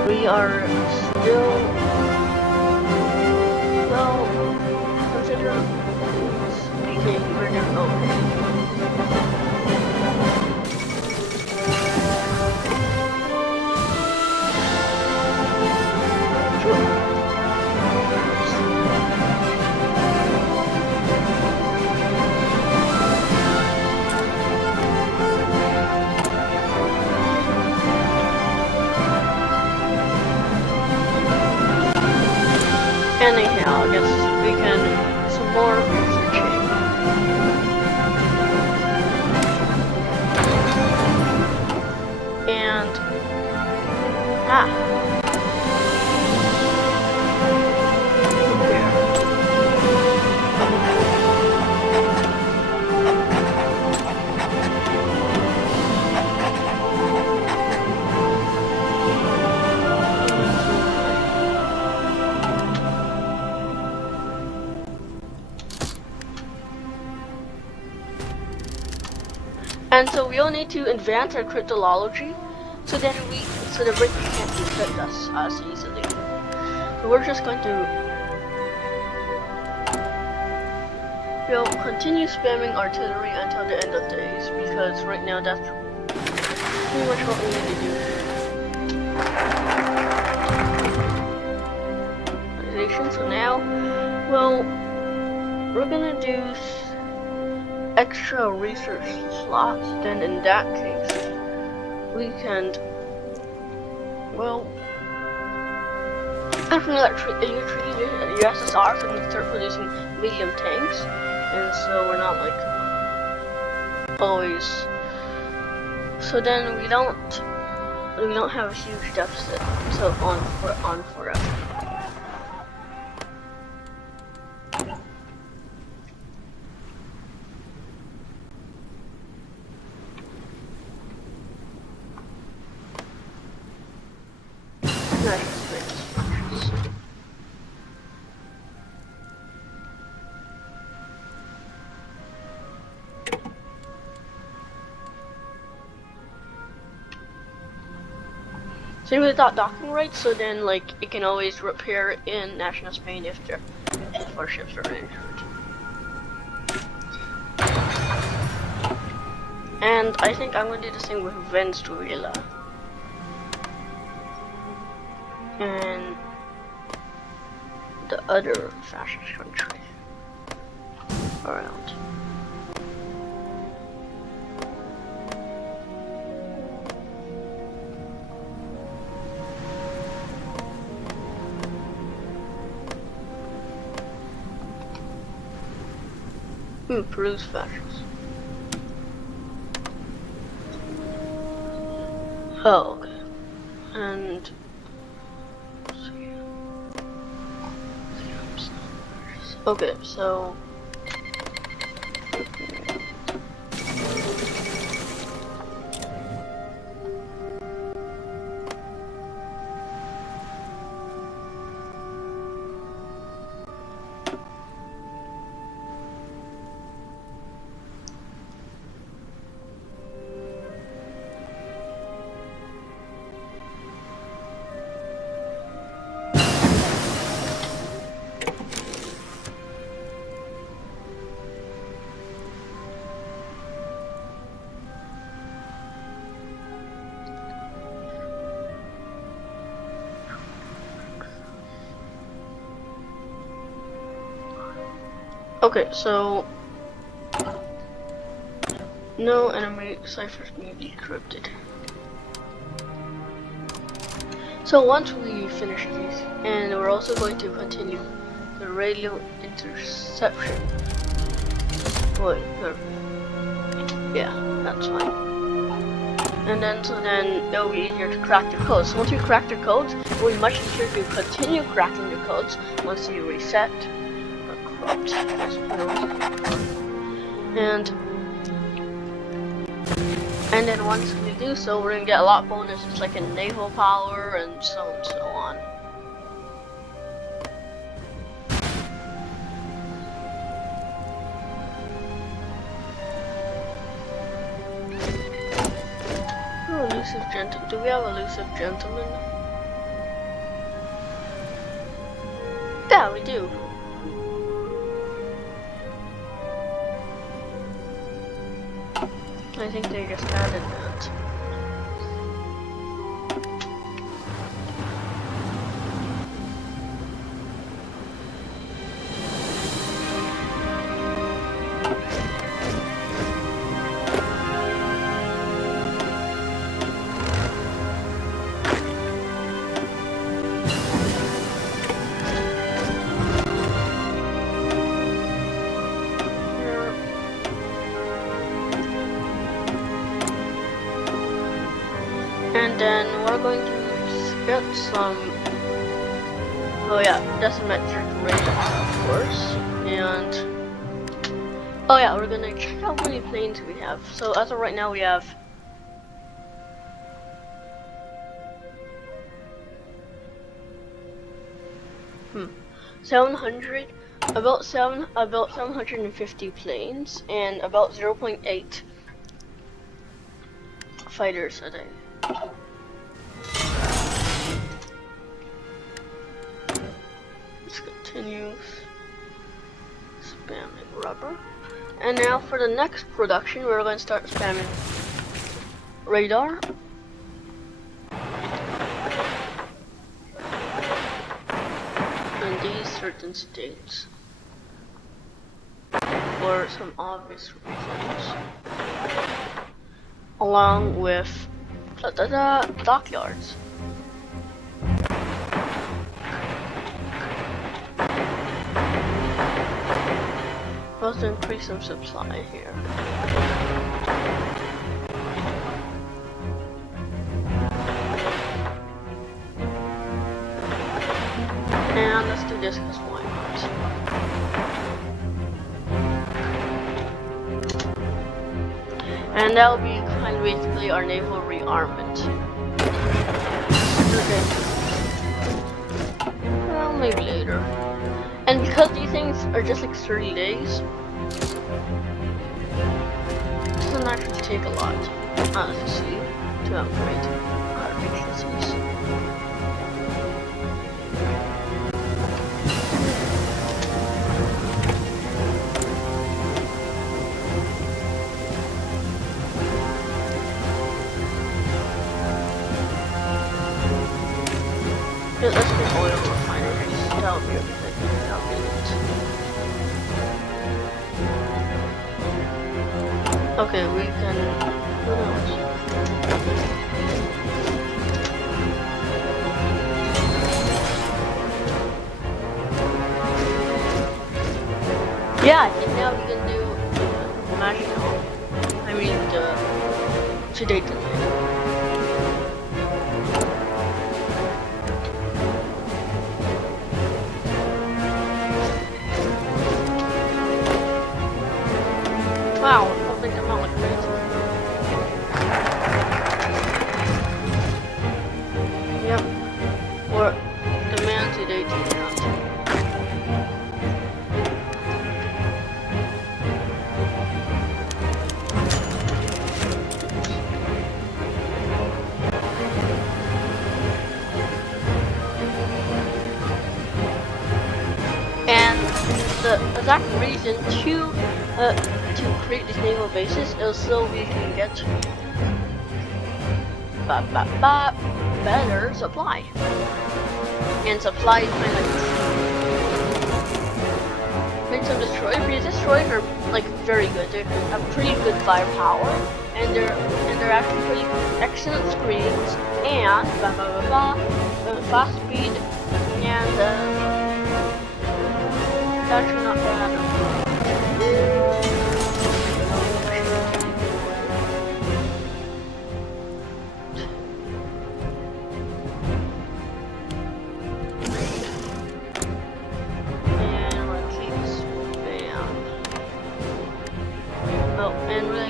we are still, well, considering speaking, we're doing okay. Anyhow, I guess we can do some more researching. And And so we'll need to advance our cryptology so that the British can't detect us as easily. So we're just going to continue spamming artillery until the end of days, because right now that's pretty much what we need to do. So now, well, we're gonna do extra research slots. Then in that case, we can, well, after that, you're treating your USSR, so we can start producing medium tanks, and so we're not like always. So then we don't have a huge deficit. So on forever. Same with that docking rights, so then like it can always repair in national Spain if our ships are injured. And I think I'm gonna do the same with Venezuela. And the other fascist country around. Peru's fascist. Oh, okay. And okay, so okay, so no enemy ciphers need to be decrypted. So once we finish these, and we're also going to continue the radio interception. Wait, yeah, that's fine. And then it'll be easier to crack the codes. So once we crack the codes, it'll be much easier to continue cracking the codes once you reset. And then once we do so, we're gonna get a lot of bonuses like in naval power and so on. Oh, elusive gentleman. Do we have elusive gentleman? Yeah, we do. I think they just added that. And then we're going to get some, oh yeah, decimetric radar, of course, and oh yeah, we're gonna check out how many planes we have. So as of right now, we have 700, about 750 planes, and about 0.8 fighters a day. Let's continue spamming rubber. And now for the next production, we're going to start spamming radar. In these certain states. For some obvious reasons. Along with dockyards. Also increase some supply here. And let's do this because why not? And that will be kind of basically our naval rearmament. Okay. Well, maybe later. And because these things are just like 30 days, it doesn't actually take a lot, honestly, to upgrade our agencies. Yeah, let's get oil refineries. That'll be everything. That'll be it. Okay, we can. What else? Yeah, and now we can do national. I mean, today. Wow, something come out like crazy. Yep. Or demand today to not. And the exact reason to create these naval bases is so we can get better supply. And supply is kind of like some destroyers. Because destroyers are like very good. They have pretty good firepower, and they're actually pretty excellent screens and fast speed, and it's actually not bad.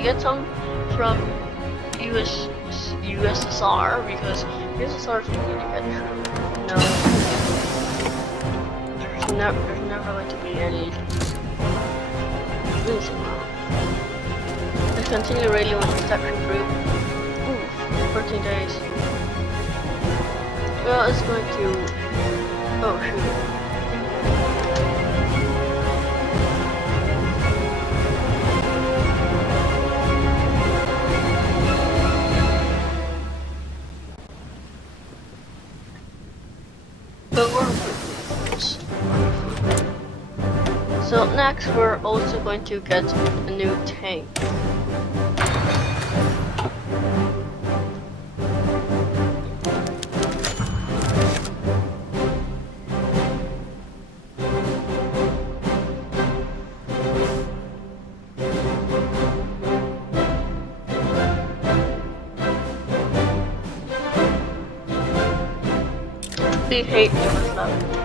Get some from USSR because USSR is really good. No, there's never going to be any reason. Let's continue radio with protection group. Ooh, 14 days. Well, it's going to. Oh shoot. So next we're also going to get a new tank. We hate Yugoslavia.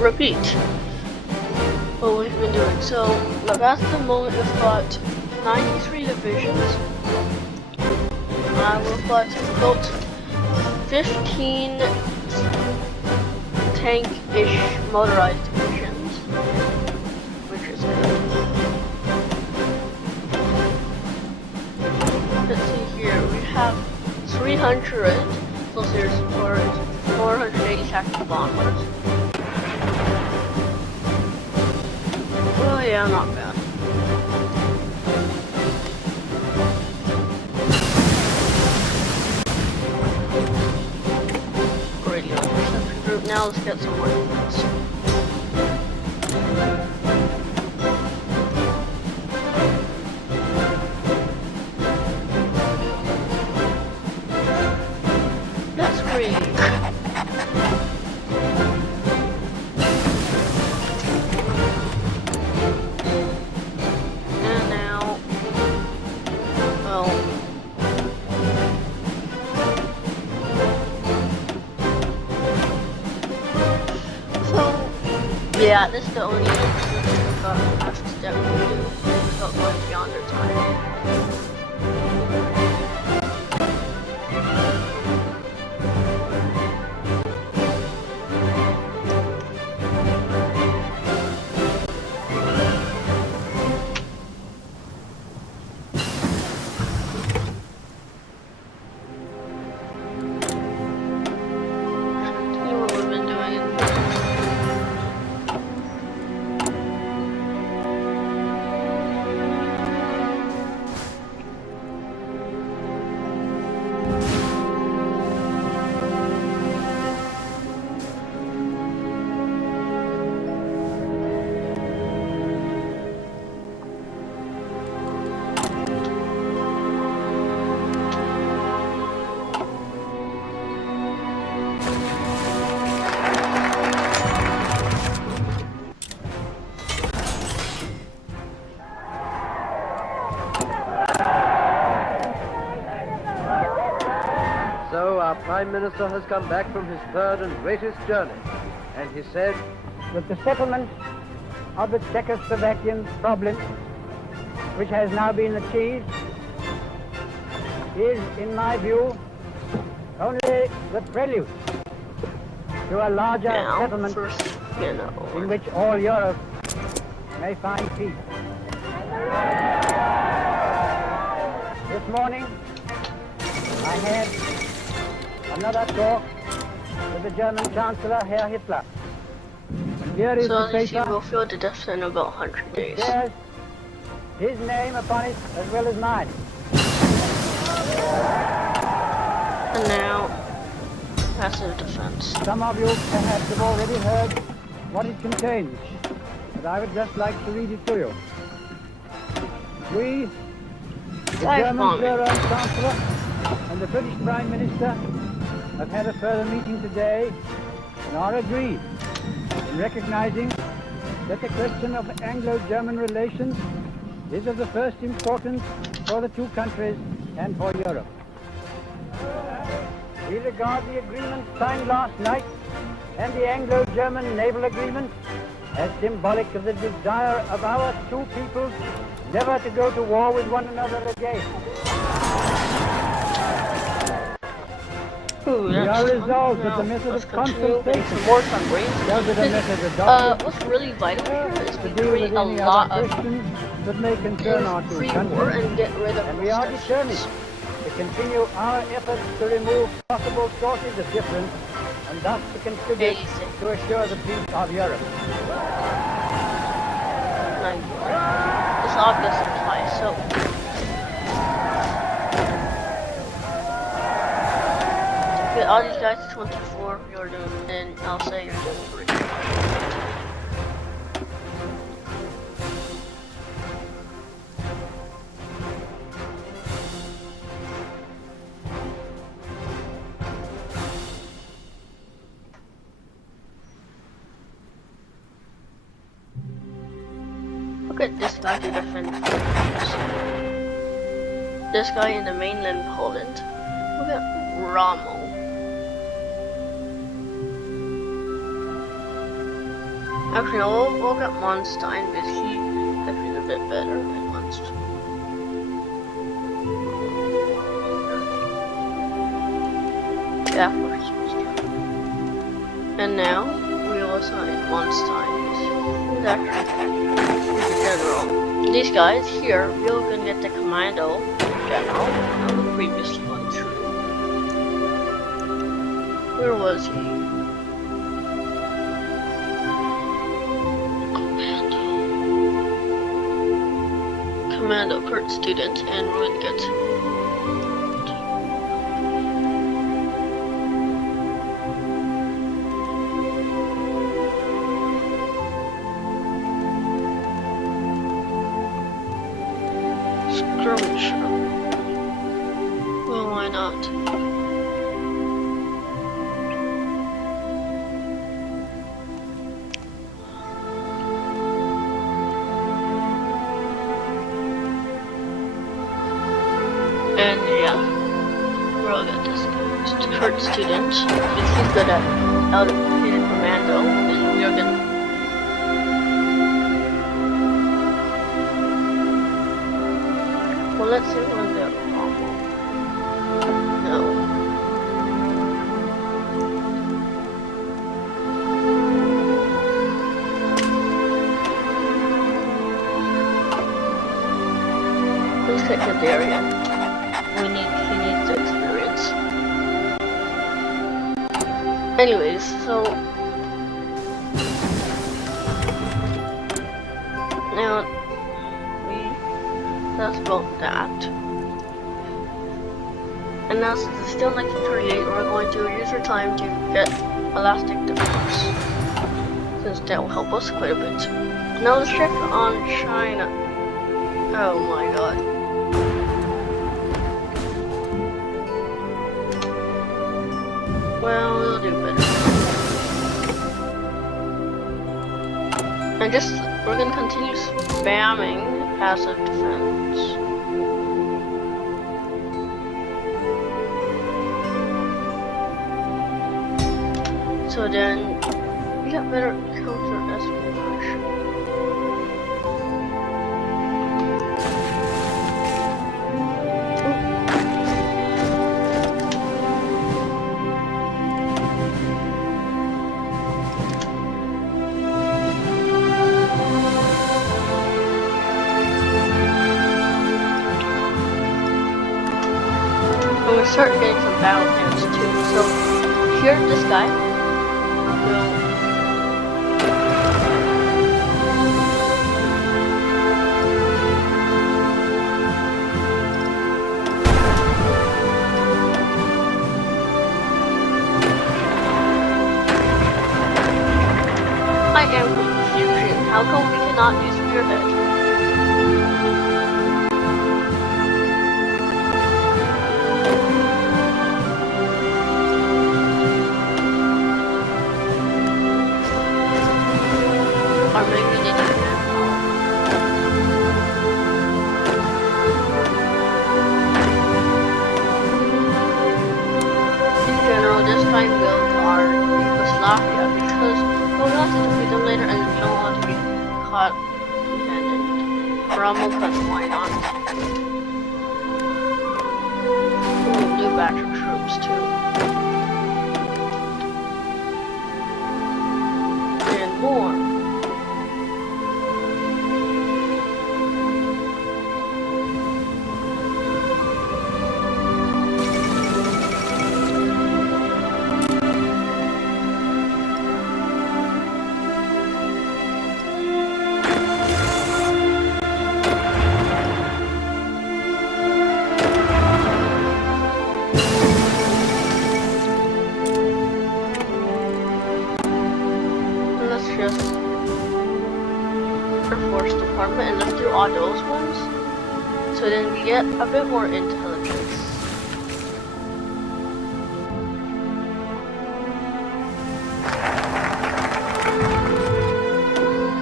Repeat what we've been doing. So, like at the moment we've got 93 divisions. We've got built 15 tank-ish motorized divisions, which is good. Let's see here, we have 300 plus there's 480 tactical bombers. Oh yeah, not bad. Radio interception group. Now let's get some more units. Yeah, this is the only step we do without going beyond our time. See what we've been doing. So our Prime Minister has come back from his third and greatest journey, and he said that the settlement of the Czechoslovakian problem, which has now been achieved, is, in my view, only the prelude to a larger Now, settlement first, in which all Europe may find peace. This morning, I had another talk with the German Chancellor, Herr Hitler. And here is so the as you paper will feel the death in about 100 days. bears his name upon it as well as mine. And now, passive defense. Some of you perhaps have already heard what it contains, but I would just like to read it to you. We, the Dive German bombing. Führer and Chancellor, and the British Prime Minister have had a further meeting today and are agreed in recognizing that the question of Anglo-German relations is of the first importance for the two countries and for Europe. We regard the agreement signed last night and the Anglo-German naval agreement as symbolic of the desire of our two peoples never to go to war with one another again. Ooh, We that's are fun. resolved that Now, the method let's of continue with consultation some more fun brains. shall be the method adopted What's really vital here is to we deal create with a any lot other of questions that may concern our two pre-war countries. and get rid of And we are obstructions. determined to continue our efforts to remove possible sources of difference and thus to contribute to assure the peace of Europe. This obvious applies, so get all these guys to 24, you're doing, and I'll say you're doing 3. Look at this guy who defends this guy in the mainland Poland. Look at Rommel. Actually, no, we'll look at Monstein because he is a bit better than Monstein. Yeah, of course. And now we will assign Monstein. Who's actually the general. These guys here, we're gonna get the commando general. No, the previous one, true. Where was he? Commando Kurt student, and we're gonna get skirmisher. Well, why not? And yeah, we're all got this Kurt student because he's good at out of commando, and we are gonna Well, let's see when they're awful. No. Let's take the Darian. He needs the experience. Anyways, so now that's about that. And now since it's still 1938, we're going to use our time to get Elastic Defense, since that will help us quite a bit. Now let's check on China. Oh my god. Well, we'll do better. And we're gonna continue spamming passive defense. So then, we got better counter espionage. And we start getting some battle plans too. So here's this guy. I am confusion. How come we cannot use Spearhead? Or maybe we didn't have In general, this time build our Yugoslavia because we'll have to defeat them later and we don't want to be caught red-handed. Rommel, because why not? Ooh, new batch of troops too. And more. Force department and let's do all those ones so then we get a bit more intelligence.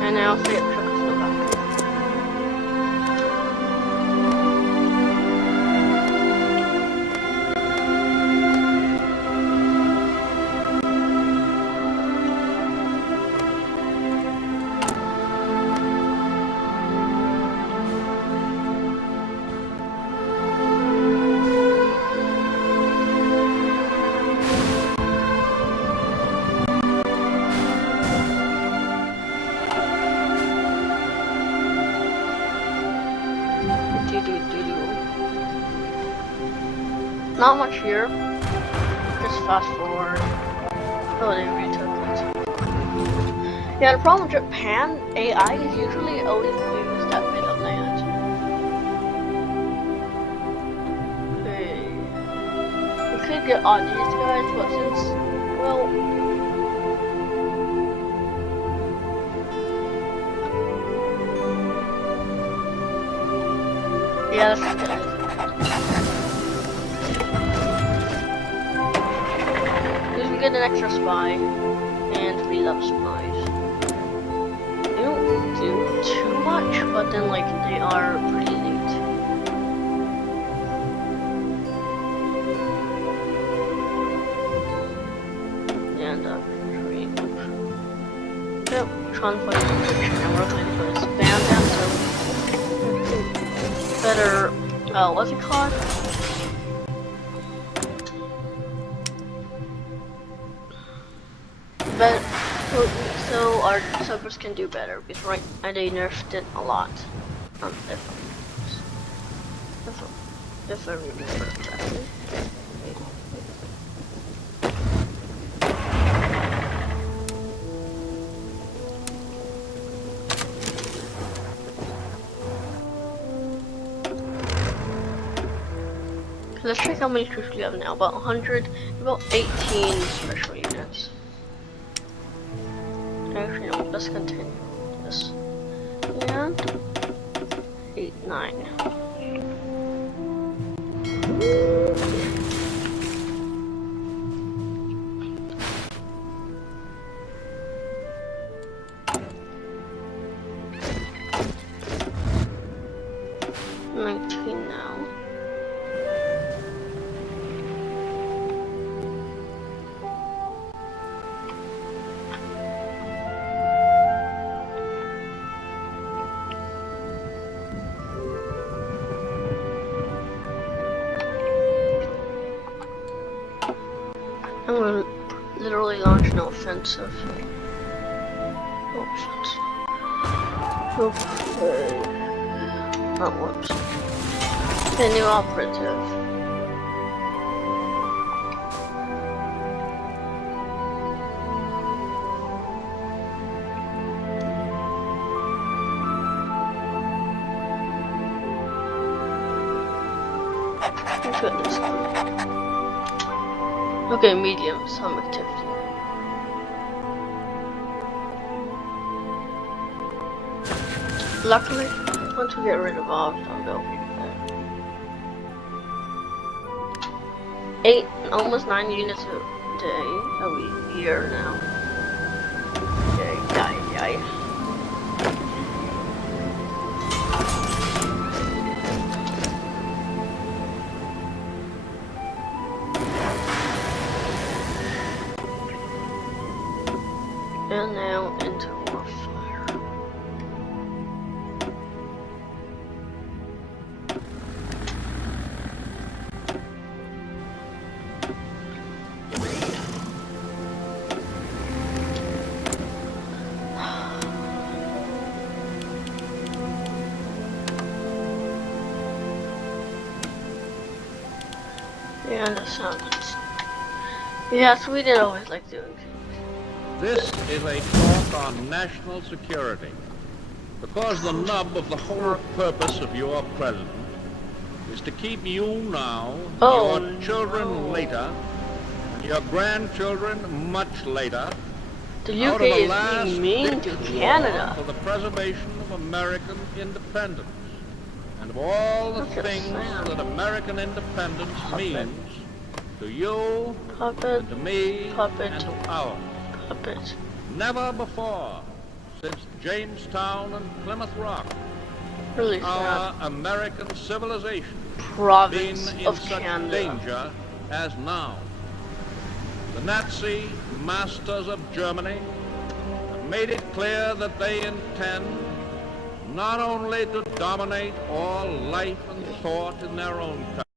And now say it Czechoslovakia. Not much here. Just fast forward. Oh, they retook it. Yeah, the problem with Japan AI is usually always moves that bit of land. Okay. We could get all these guys, but since, well, yeah, let's get it. Get an extra spy, and we love spies. They don't do too much, but then like they are pretty neat. And yep, trying to find encryption, and we're going to spam that, so better what's it called? But so our servers can do better because right now they nerfed it a lot. If I remember correctly. Let's check how many troops we have now. About 100, about 18 special units. Actually, no, let's continue this. And 8, 9. Now. I'm gonna literally launch an offensive. Okay. Not whoops. The new operative. Goodness. Okay, medium, some activity. Luckily, once we get rid of all, I'll go. 8, almost 9 units a day, a year now. Yay. And now into warfare. And the summons. Yeah, Sweden always like doing things. This is a talk on national security, because the nub of the whole purpose of your president is to keep you now, your children later, and your grandchildren much later, The out UK of the is last being mean to ditch war Canada. for the preservation of American independence, and of all the Look at things Sam. that American independence means to you, Puppet, and to me, Puppet. and to ours. puppet. Never before, since Jamestown and Plymouth Rock, Really our sad. American civilization been Province in of such Canada. danger as now. The Nazi masters of Germany have made it clear that they intend not only to dominate all life and thought in their own country,